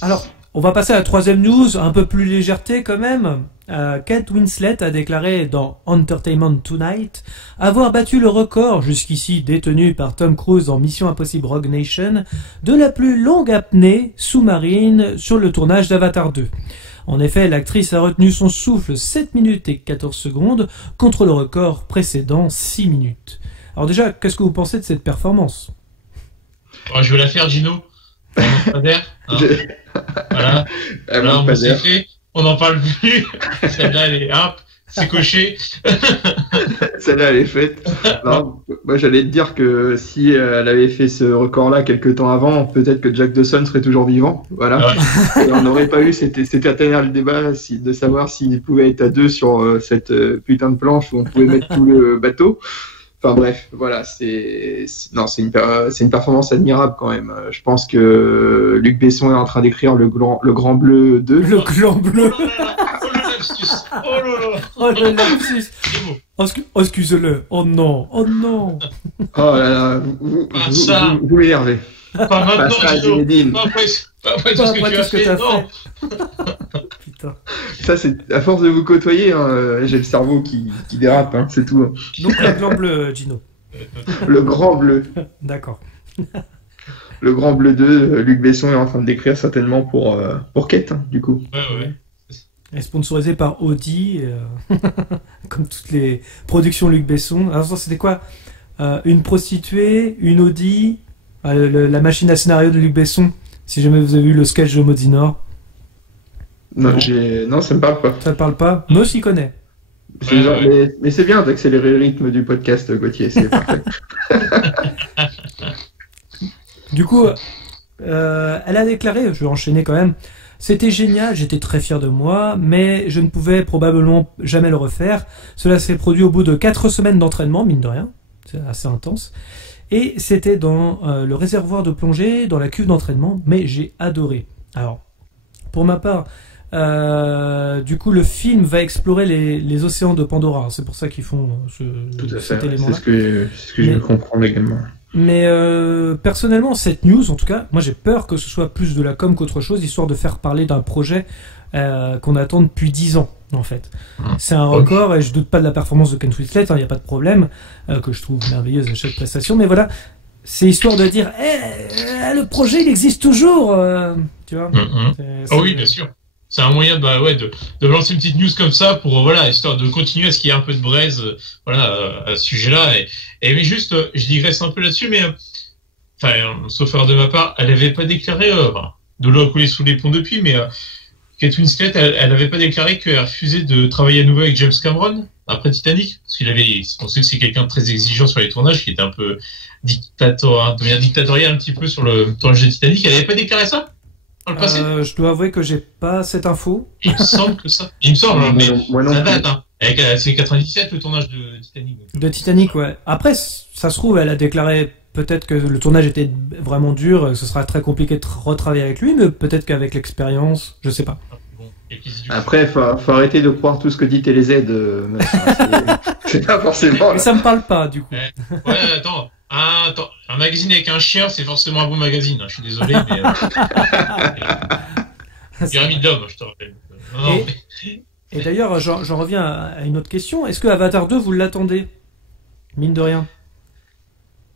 Alors, On va passer à la troisième news, un peu plus légèreté quand même. Kate Winslet a déclaré dans Entertainment Tonight avoir battu le record, jusqu'ici détenu par Tom Cruise en Mission Impossible Rogue Nation, de la plus longue apnée sous-marine sur le tournage d'Avatar 2. En effet, l'actrice a retenu son souffle 7 minutes et 14 secondes contre le record précédent 6 minutes. Alors déjà, qu'est-ce que vous pensez de cette performance ? Je vais la faire, Gino. On pas d'air. Hein. Voilà. Voilà, on s'est fait. On n'en parle plus. Celle-là, elle est c'est coché. Celle-là, elle est faite. Non, moi, j'allais te dire que si elle avait fait ce record-là quelques temps avant, peut-être que Jack Dawson serait toujours vivant. Voilà. Ouais. Et on n'aurait pas eu cet éternel débat de savoir s'il pouvait être à deux sur cette putain de planche où on pouvait mettre tout le bateau. Enfin bref, voilà, c'est une performance admirable quand même. Je pense que Luc Besson est en train d'écrire le Grand Bleu 2. Le Grand Bleu. Oh le lapsus. Excusez-le. Oh non. Oh non. Oh là là, vous m'énervez. Pas maintenant, Gino. Pas après tout ce que tu as fait. Putain. Ça, c'est à force de vous côtoyer, hein, j'ai le cerveau qui dérape, hein, c'est tout. Donc le Grand Bleu, Gino. Le Grand Bleu. D'accord. Le Grand Bleu 2, Luc Besson est en train de l'écrire certainement pour Kate, hein, du coup. Ouais. Et sponsorisé par Audi, comme toutes les productions Luc Besson. Alors ça, c'était quoi ? Une prostituée, une Audi, la machine à scénario de Luc Besson. Si jamais vous avez vu le sketch de Modinor. Non, ça me parle pas. Ça te parle pas ? Moi aussi, connais. Mais c'est bien d'accélérer le rythme du podcast, Gauthier, c'est parfait. Du coup, elle a déclaré, je vais enchaîner quand même, c'était génial, j'étais très fier de moi, mais je ne pouvais probablement jamais le refaire. Cela s'est produit au bout de 4 semaines d'entraînement, mine de rien, c'est assez intense. Et c'était dans le réservoir de plongée, dans la cuve d'entraînement, mais j'ai adoré. Alors, pour ma part, du coup, le film va explorer les océans de Pandora. C'est pour ça qu'ils font cet élément-là. C'est ce que je comprends également. Mais personnellement, cette news, en tout cas, moi j'ai peur que ce soit plus de la com qu'autre chose, histoire de faire parler d'un projet qu'on attend depuis 10 ans, en fait. C'est un record, et je doute pas de la performance de Kate Winslet, il n'y a pas de problème, que je trouve merveilleuse à chaque prestation, mais voilà, c'est histoire de dire, le projet il existe toujours, tu vois. Oh oui, bien sûr. C'est un moyen de lancer une petite news comme ça pour histoire de continuer à ce qu'il y ait un peu de braise à ce sujet-là. Mais juste, je digresse un peu là-dessus, mais sauf erreur de ma part, elle n'avait pas déclaré de l'eau a coulé sous les ponts depuis, mais Kate Winslet, elle n'avait pas déclaré qu'elle refusait de travailler à nouveau avec James Cameron après Titanic, parce on sait que c'est quelqu'un de très exigeant sur les tournages, qui était un peu dictatorial un petit peu sur le tournage de Titanic. Elle n'avait pas déclaré ça? Je dois avouer que j'ai pas cette info. Il me semble que ça. Il me semble, mais ça date. Hein. C'est 97 le tournage de Titanic. De Titanic, ouais. Après, ça se trouve, elle a déclaré peut-être que le tournage était vraiment dur, que ce sera très compliqué de retravailler avec lui, mais peut-être qu'avec l'expérience, je sais pas. Bon, après, faut arrêter de croire tout ce que dit TéléZ. C'est pas forcément. Mais ça me parle pas, du coup. Ouais, attends. Un magazine avec un chien, c'est forcément un bon magazine. Je suis désolé, mais. Pyramide d'homme, je te rappelle. Et d'ailleurs, j'en reviens à une autre question. Est-ce que Avatar 2, vous l'attendez ? Mine de rien.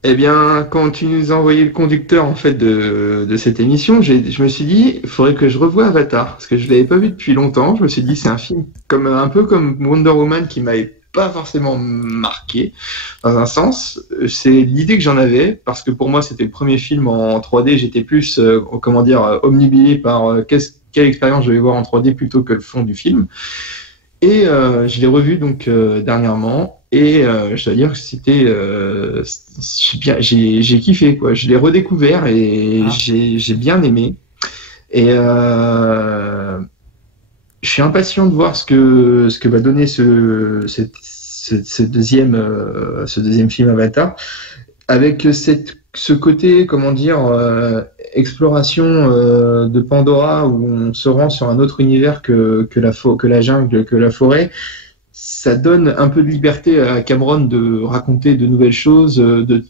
Eh bien, quand tu nous as envoyé le conducteur en fait de cette émission, je me suis dit, il faudrait que je revoie Avatar parce que je l'avais pas vu depuis longtemps. Je me suis dit, c'est un film un peu comme Wonder Woman qui m'avait pas forcément marqué dans un sens. C'est l'idée que j'en avais parce que pour moi c'était le premier film en 3D. J'étais plus omnibulé par quelle expérience je vais voir en 3D plutôt que le fond du film. Et je l'ai revu donc dernièrement et je dois dire que c'était j'ai kiffé quoi. Je l'ai redécouvert et j'ai bien aimé et je suis impatient de voir ce que va donner ce deuxième film Avatar avec ce côté exploration de Pandora où on se rend sur un autre univers que la jungle, que la forêt. ça donne un peu de liberté à Cameron de raconter de nouvelles choses, de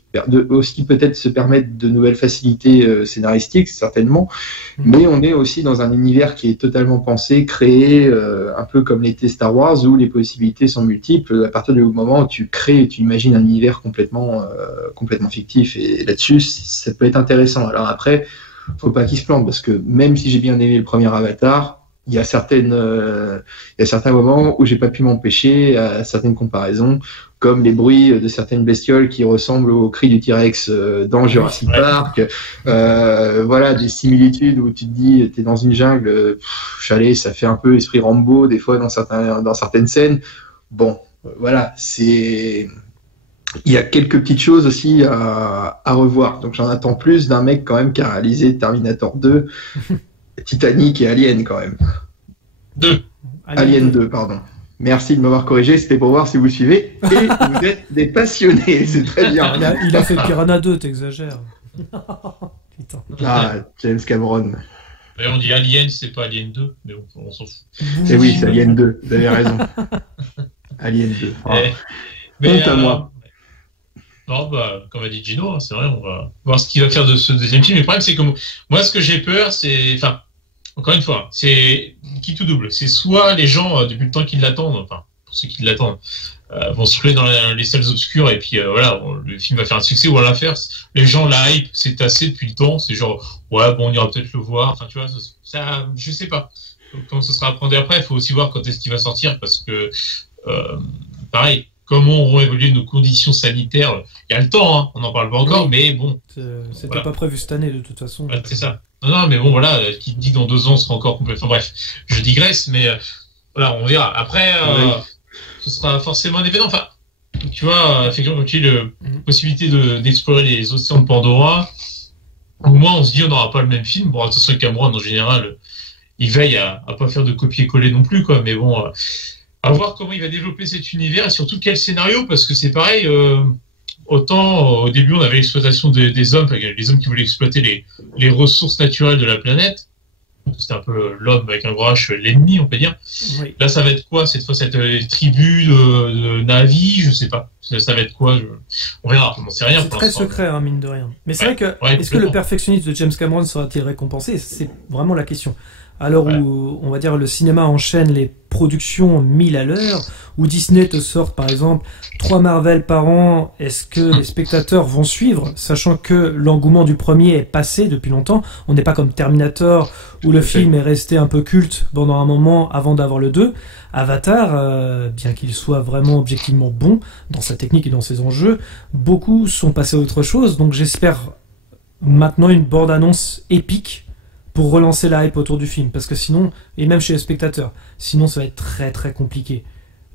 aussi peut-être se permettre de nouvelles facilités scénaristiques, certainement. Mais on est aussi dans un univers qui est totalement pensé, créé, un peu comme l'était Star Wars, où les possibilités sont multiples. À partir du moment où tu crées et tu imagines un univers complètement fictif, et là-dessus, ça peut être intéressant. Alors après, faut pas qu'il se plante, parce que même si j'ai bien aimé le premier Avatar, il y a certains moments où j'ai pas pu m'empêcher à certaines comparaisons, comme les bruits de certaines bestioles qui ressemblent aux cris du T-Rex dans Jurassic Park. Voilà, des similitudes où tu te dis, t'es dans une jungle, chalet, ça fait un peu esprit Rambo des fois dans certaines scènes. Bon, voilà, il y a quelques petites choses aussi à revoir. Donc j'en attends plus d'un mec quand même qui a réalisé Terminator 2. Titanic et Alien quand même. Alien 2, pardon. Merci de m'avoir corrigé, c'était pour voir si vous suivez. Et vous êtes des passionnés, c'est très bien. Il a fait Piranha 2, t'exagères. Putain. Ah, James Cameron. D'ailleurs, on dit Alien, c'est pas Alien 2, mais on s'en fout. Et oui, c'est Alien 2, vous avez raison. Alien 2. Oh. Mais à moi. Non, bah, comme a dit Gino, c'est vrai, on va voir ce qu'il va faire de ce deuxième film. Le problème, c'est que moi, ce que j'ai peur, c'est... Enfin, encore une fois, c'est qui tout double. C'est soit les gens, depuis le temps qu'ils l'attendent, enfin, pour ceux qui l'attendent, vont se ruer dans les salles obscures et puis voilà, le film va faire un succès, ou à l'inverse, les gens, la hype, c'est tassé depuis le temps, c'est genre, ouais, bon, on ira peut-être le voir, enfin, tu vois, ça je sais pas. Donc, comme ce sera appréhendé après, il faut aussi voir quand est-ce qu'il va sortir, parce que, pareil, comment auront évolué nos conditions sanitaires. Il y a le temps, hein, on n'en parle pas encore, oui, mais bon. C'était voilà. Pas prévu cette année, de toute façon. Ouais, c'est ça. Non, mais bon, voilà, qui dit que dans 2 ans, on sera encore complet. Enfin bref, je digresse, mais voilà, on verra. Après, ce sera forcément un événement. Enfin, tu vois, effectivement, comme tu dis, possibilité d'explorer les océans de Pandora. Au moins, on se dit, on n'aura pas le même film. Bon, attention, Cameron, en général, il veille à pas faire de copier-coller non plus, quoi. Mais bon... à voir comment il va développer cet univers et surtout quel scénario, parce que c'est pareil, autant au début on avait l'exploitation des hommes, les hommes qui voulaient exploiter les ressources naturelles de la planète, c'était un peu l'homme avec un gros H, l'ennemi on peut dire. Oui. Là ça va être quoi cette fois, cette tribu de Na'vi, je sais pas, ça va être quoi, on verra, on sait rien. C'est très secret, hein, mine de rien. Mais c'est vrai que, est-ce que le perfectionnisme de James Cameron sera-t-il récompensé? C'est vraiment la question. Alors où, on va dire, le cinéma enchaîne les productions 1000 à l'heure, où Disney te sort, par exemple, 3 Marvel par an, est-ce que les spectateurs vont suivre, sachant que l'engouement du premier est passé depuis longtemps? On n'est pas comme Terminator, où le film est resté un peu culte pendant un moment avant d'avoir le 2. Avatar, bien qu'il soit vraiment objectivement bon dans sa technique et dans ses enjeux, beaucoup sont passés à autre chose, donc j'espère maintenant une bande-annonce épique pour relancer la hype autour du film, parce que sinon, et même chez les spectateurs, sinon ça va être très très compliqué.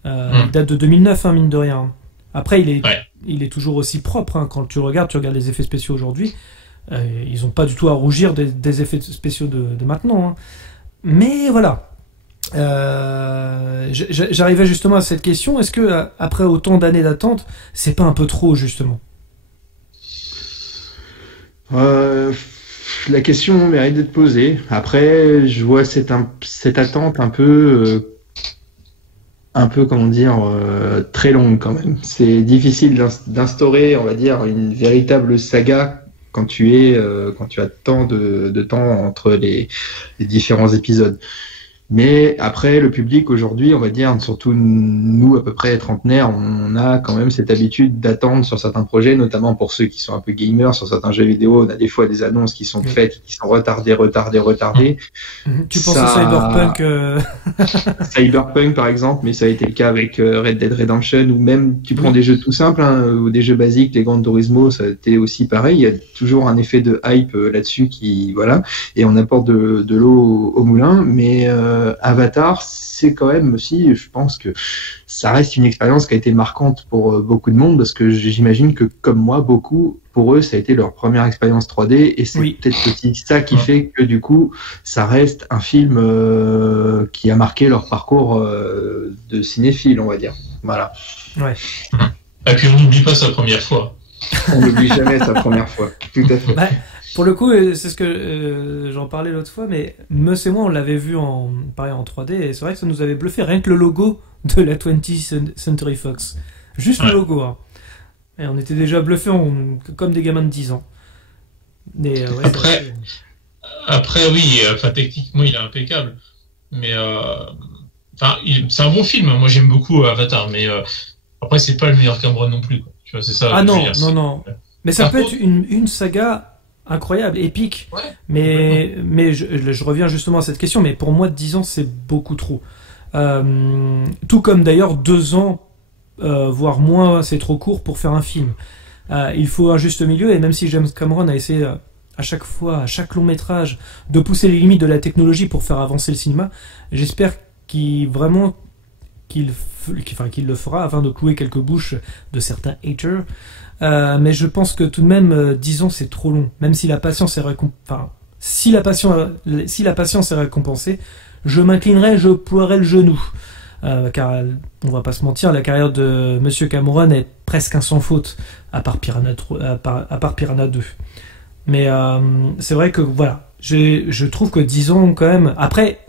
Il date de 2009, hein, mine de rien. Après, il est toujours aussi propre, hein. Quand tu regardes les effets spéciaux aujourd'hui, ils n'ont pas du tout à rougir des effets spéciaux de maintenant, hein. Mais voilà. J'arrivais justement à cette question, est-ce que après autant d'années d'attente, c'est pas un peu trop, justement? La question mérite d'être posée. Après, je vois cette attente un peu, comment dire, très longue quand même. C'est difficile d'instaurer, on va dire, une véritable saga quand tu as tant de temps entre les différents épisodes. Mais après, le public aujourd'hui, on va dire, surtout nous, à peu près trentenaires, on a quand même cette habitude d'attendre sur certains projets, notamment pour ceux qui sont un peu gamers, sur certains jeux vidéo, on a des fois des annonces qui sont faites, qui sont retardées. Tu penses à Cyberpunk Cyberpunk, par exemple, mais ça a été le cas avec Red Dead Redemption, ou même, tu prends des jeux tout simples, hein, ou des jeux basiques, les Gran Turismo, ça a été aussi pareil, il y a toujours un effet de hype là-dessus voilà, et on apporte de l'eau au moulin, mais Avatar, c'est quand même aussi, je pense que ça reste une expérience qui a été marquante pour beaucoup de monde, parce que j'imagine que, comme moi, beaucoup, pour eux, ça a été leur première expérience 3D, et c'est peut-être aussi ça qui fait que, du coup, ça reste un film qui a marqué leur parcours de cinéphile, on va dire. Voilà. Ouais. Et puis, on n'oublie pas sa première fois. On n'oublie jamais sa première fois, tout à fait. Bah, pour le coup, c'est ce que j'en parlais l'autre fois, mais Meus et moi, on l'avait vu pareil en 3D, et c'est vrai que ça nous avait bluffé. Rien que le logo de la 20th Century Fox. Juste le logo. Hein. Et on était déjà bluffés comme des gamins de 10 ans. Mais, après, oui, techniquement, il est impeccable. Mais c'est un bon film. Moi, j'aime beaucoup Avatar. Mais après, c'est pas le meilleur Cameron non plus. Quoi. Tu vois, c'est ça. Ah non. Mais ça peut être une saga incroyable, épique. Ouais. Mais je reviens justement à cette question. Mais pour moi, 10 ans, c'est beaucoup trop. Tout comme d'ailleurs 2 ans, voire moins, c'est trop court pour faire un film. Il faut un juste milieu. Et même si James Cameron a essayé à chaque fois, à chaque long métrage, de pousser les limites de la technologie pour faire avancer le cinéma, j'espère qu'il le fera afin de clouer quelques bouches de certains haters. Mais je pense que tout de même 10 ans c'est trop long. Même si la patience est si la patience est récompensée, je m'inclinerai, je ploierai le genou. Car on va pas se mentir, la carrière de Monsieur Cameron est presque un sans faute, à part Piranha 2. Mais c'est vrai que voilà, je trouve que 10 ans quand même. Après,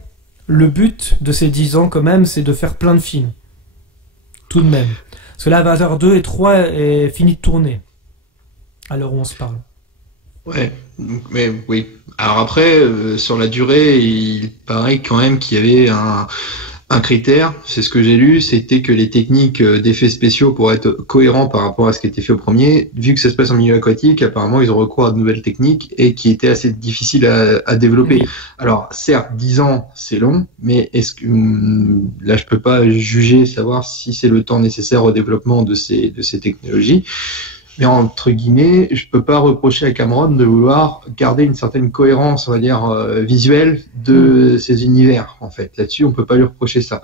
le but de ces 10 ans quand même, c'est de faire plein de films. Tout de même. Parce que là, Avatar 2 et 3 est fini de tourner. À l'heure où on se parle. Ouais, mais oui. Alors après, sur la durée, il paraît quand même qu'il y avait un critère, c'est ce que j'ai lu, c'était que les techniques d'effets spéciaux, pour être cohérents par rapport à ce qui était fait au premier, vu que ça se passe en milieu aquatique, apparemment ils ont recours à de nouvelles techniques et qui étaient assez difficiles à développer. Oui. Alors certes, 10 ans c'est long, mais est-ce que là je peux pas juger, savoir si c'est le temps nécessaire au développement de ces technologies. Mais entre guillemets, je peux pas reprocher à Cameron de vouloir garder une certaine cohérence, on va dire, visuelle de ces univers, en fait. Là-dessus, on peut pas lui reprocher ça.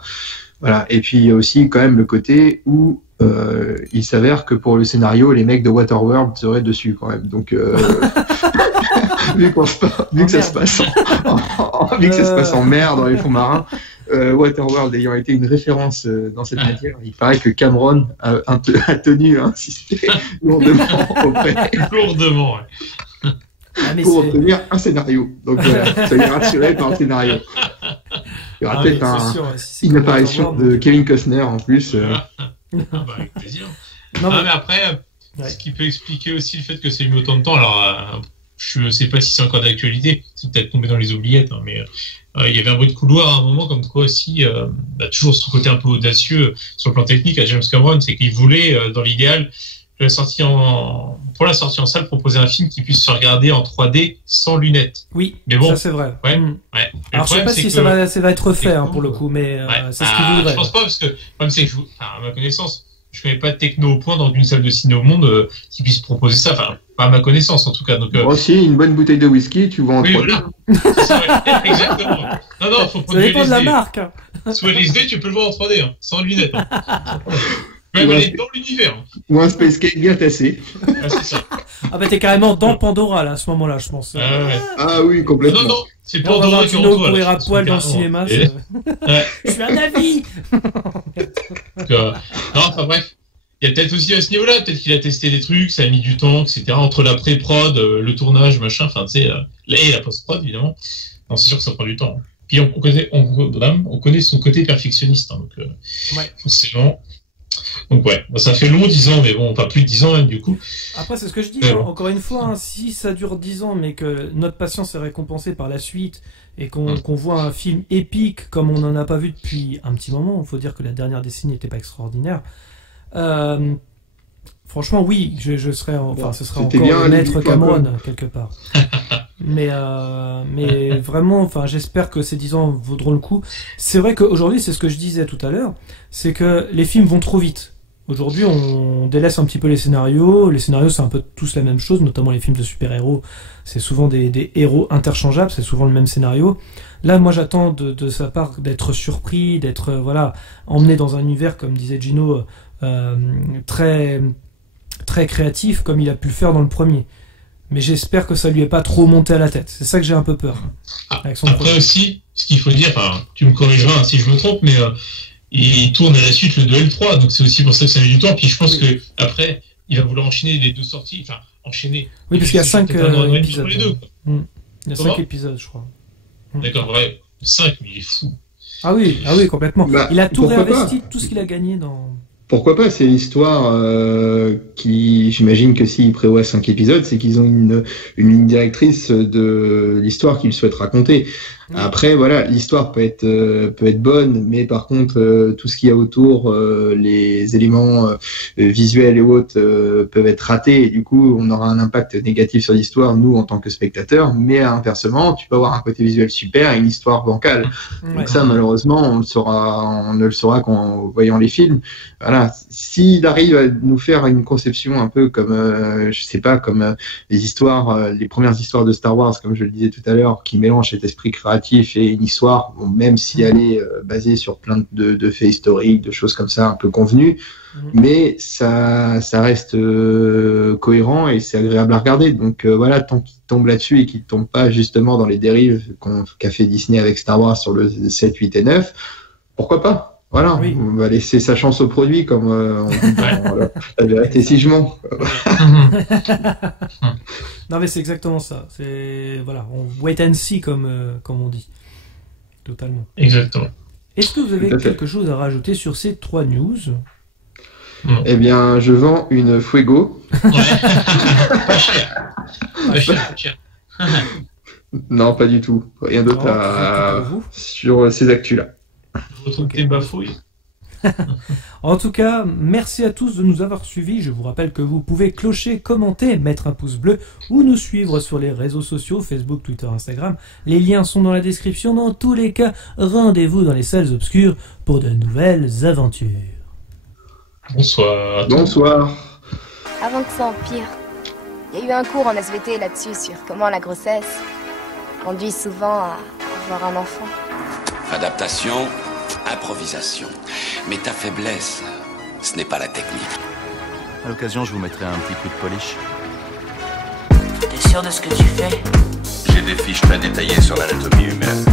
Voilà. Et puis, il y a aussi quand même le côté où il s'avère que pour le scénario, les mecs de Waterworld seraient dessus, quand même. Donc, vu que ça se passe en mer, dans les fonds marins, Waterworld ayant été une référence dans cette matière, il paraît que Cameron a tenu à insister lourdement lourdement, pour obtenir un scénario. Donc voilà, soyez rassurés par le scénario. Il y aura peut-être une apparition de Kevin Costner en plus. Avec plaisir. Mais après, ce qui peut expliquer aussi le fait que c'est eu autant de temps, alors je ne sais pas si c'est encore d'actualité, c'est peut-être tombé dans les oubliettes, mais il y avait un bruit de couloir à un moment comme quoi aussi, toujours ce côté un peu audacieux sur le plan technique à James Cameron, c'est qu'il voulait, dans l'idéal, pour la sortie en salle, proposer un film qui puisse se regarder en 3D sans lunettes. Oui, mais bon, ça c'est vrai. Ouais. Alors je ne sais pas si ça va être refait pour le coup, mais c'est ce qu'il voudrait. Je pense pas, parce que le problème c'est que, à ma connaissance, je connais pas de techno au point dans une salle de ciné au monde qui puisse proposer ça, pas à ma connaissance en tout cas. Donc, aussi, une bonne bouteille de whisky, tu vois en 3D. Voilà. C'est ça, ouais. Exactement. Non, faut prendre ça dépend de la marque. Sur LSD, tu peux le voir en 3D, sans lunettes. Même aller dans l'univers. Ou un Space Cake bien tassé. C'est ça. Ah bah t'es carrément dans Pandora là, à ce moment-là, je pense. Ah oui, complètement. Non, c'est Pandora qui entoure. Courir à poil dans le cinéma. Je suis un avis. Non, bref. Il y a peut-être aussi à ce niveau-là, peut-être qu'il a testé des trucs, ça a mis du temps, etc. Entre la pré-prod, le tournage, machin, enfin, tu sais, et la post-prod, évidemment. Non, c'est sûr que ça prend du temps. Puis on connaît son côté perfectionniste, donc forcément. Donc ça fait long 10 ans, mais bon, pas plus de 10 ans même du coup. Après c'est ce que je dis, encore une fois, si ça dure 10 ans, mais que notre patience est récompensée par la suite, et qu'on voit un film épique comme on n'en a pas vu depuis un petit moment, il faut dire que la dernière décennie n'était pas extraordinaire. Franchement oui, je serais, ce serait encore le maître Cameron quelque part. mais vraiment, j'espère que ces 10 ans vaudront le coup. C'est vrai qu'aujourd'hui, c'est ce que je disais tout à l'heure, c'est que les films vont trop vite. Aujourd'hui, on délaisse un petit peu les scénarios. Les scénarios, c'est un peu tous la même chose, notamment les films de super-héros. C'est souvent des héros interchangeables, c'est souvent le même scénario. Là, moi, j'attends de sa part d'être surpris, d'être emmené dans un univers, comme disait Gino, très, très créatif, comme il a pu le faire dans le premier. Mais j'espère que ça lui est pas trop monté à la tête. C'est ça que j'ai un peu peur. Avec son après aussi, ce qu'il faut dire, tu me corrigeras si je me trompe, mais il tourne à la suite le 2 et le 3, donc c'est aussi pour ça que ça met du temps. Puis je pense que après, il va vouloir enchaîner les deux sorties, enchaîner. Oui, parce qu'il y a 5 épisodes. Les deux, Il y a 5 épisodes, je crois. D'accord, ouais. 5, mais il est fou. Ah oui, complètement. Bah, il a tout pourquoi réinvesti, pas tout ce qu'il a gagné dans... Pourquoi pas? C'est l'histoire qui, j'imagine que s'ils prévoient 5 épisodes, c'est qu'ils ont une ligne directrice de l'histoire qu'ils souhaitent raconter. Après, voilà, l'histoire peut être bonne, mais par contre, tout ce qu'il y a autour, les éléments visuels et autres peuvent être ratés. Et du coup, on aura un impact négatif sur l'histoire, nous, en tant que spectateurs. Mais inversement, tu peux avoir un côté visuel super et une histoire bancale. Donc ça, malheureusement, on ne le saura qu'en voyant les films. Voilà, s'il arrive à nous faire une conception un peu comme, je sais pas, comme les histoires, les premières histoires de Star Wars, comme je le disais tout à l'heure, qui mélangent cet esprit créatif et une histoire, bon, même si elle est basée sur plein de faits historiques, de choses comme ça, un peu convenues, mais ça reste cohérent et c'est agréable à regarder. Donc voilà, tant qu'il tombe là-dessus et qu'il tombe pas justement dans les dérives qu'a fait Disney avec Star Wars sur le 7, 8 et 9, pourquoi pas? Voilà, on va laisser sa chance au produit, comme on dit dans la vérité si je mens. Non mais c'est exactement ça. C'est voilà, on wait and see comme on dit. Totalement. Exactement. Est-ce que vous avez quelque chose à rajouter sur ces 3 news? Eh bien, je vends une Fuego. Pas cher. Pas cher. Non, pas du tout. Rien d'autre sur ces actus-là. Tes bafouilles. En tout cas, merci à tous de nous avoir suivis. Je vous rappelle que vous pouvez clocher, commenter, mettre un pouce bleu ou nous suivre sur les réseaux sociaux, Facebook, Twitter, Instagram. Les liens sont dans la description. Dans tous les cas, rendez-vous dans les salles obscures pour de nouvelles aventures. Bonsoir. Bonsoir. Avant que ça empire, il y a eu un cours en SVT là-dessus sur comment la grossesse conduit souvent à avoir un enfant. Adaptation, improvisation. Mais ta faiblesse, ce n'est pas la technique. À l'occasion, je vous mettrai un petit coup de polish. T'es sûr de ce que tu fais? J'ai des fiches très détaillées sur l'anatomie humaine.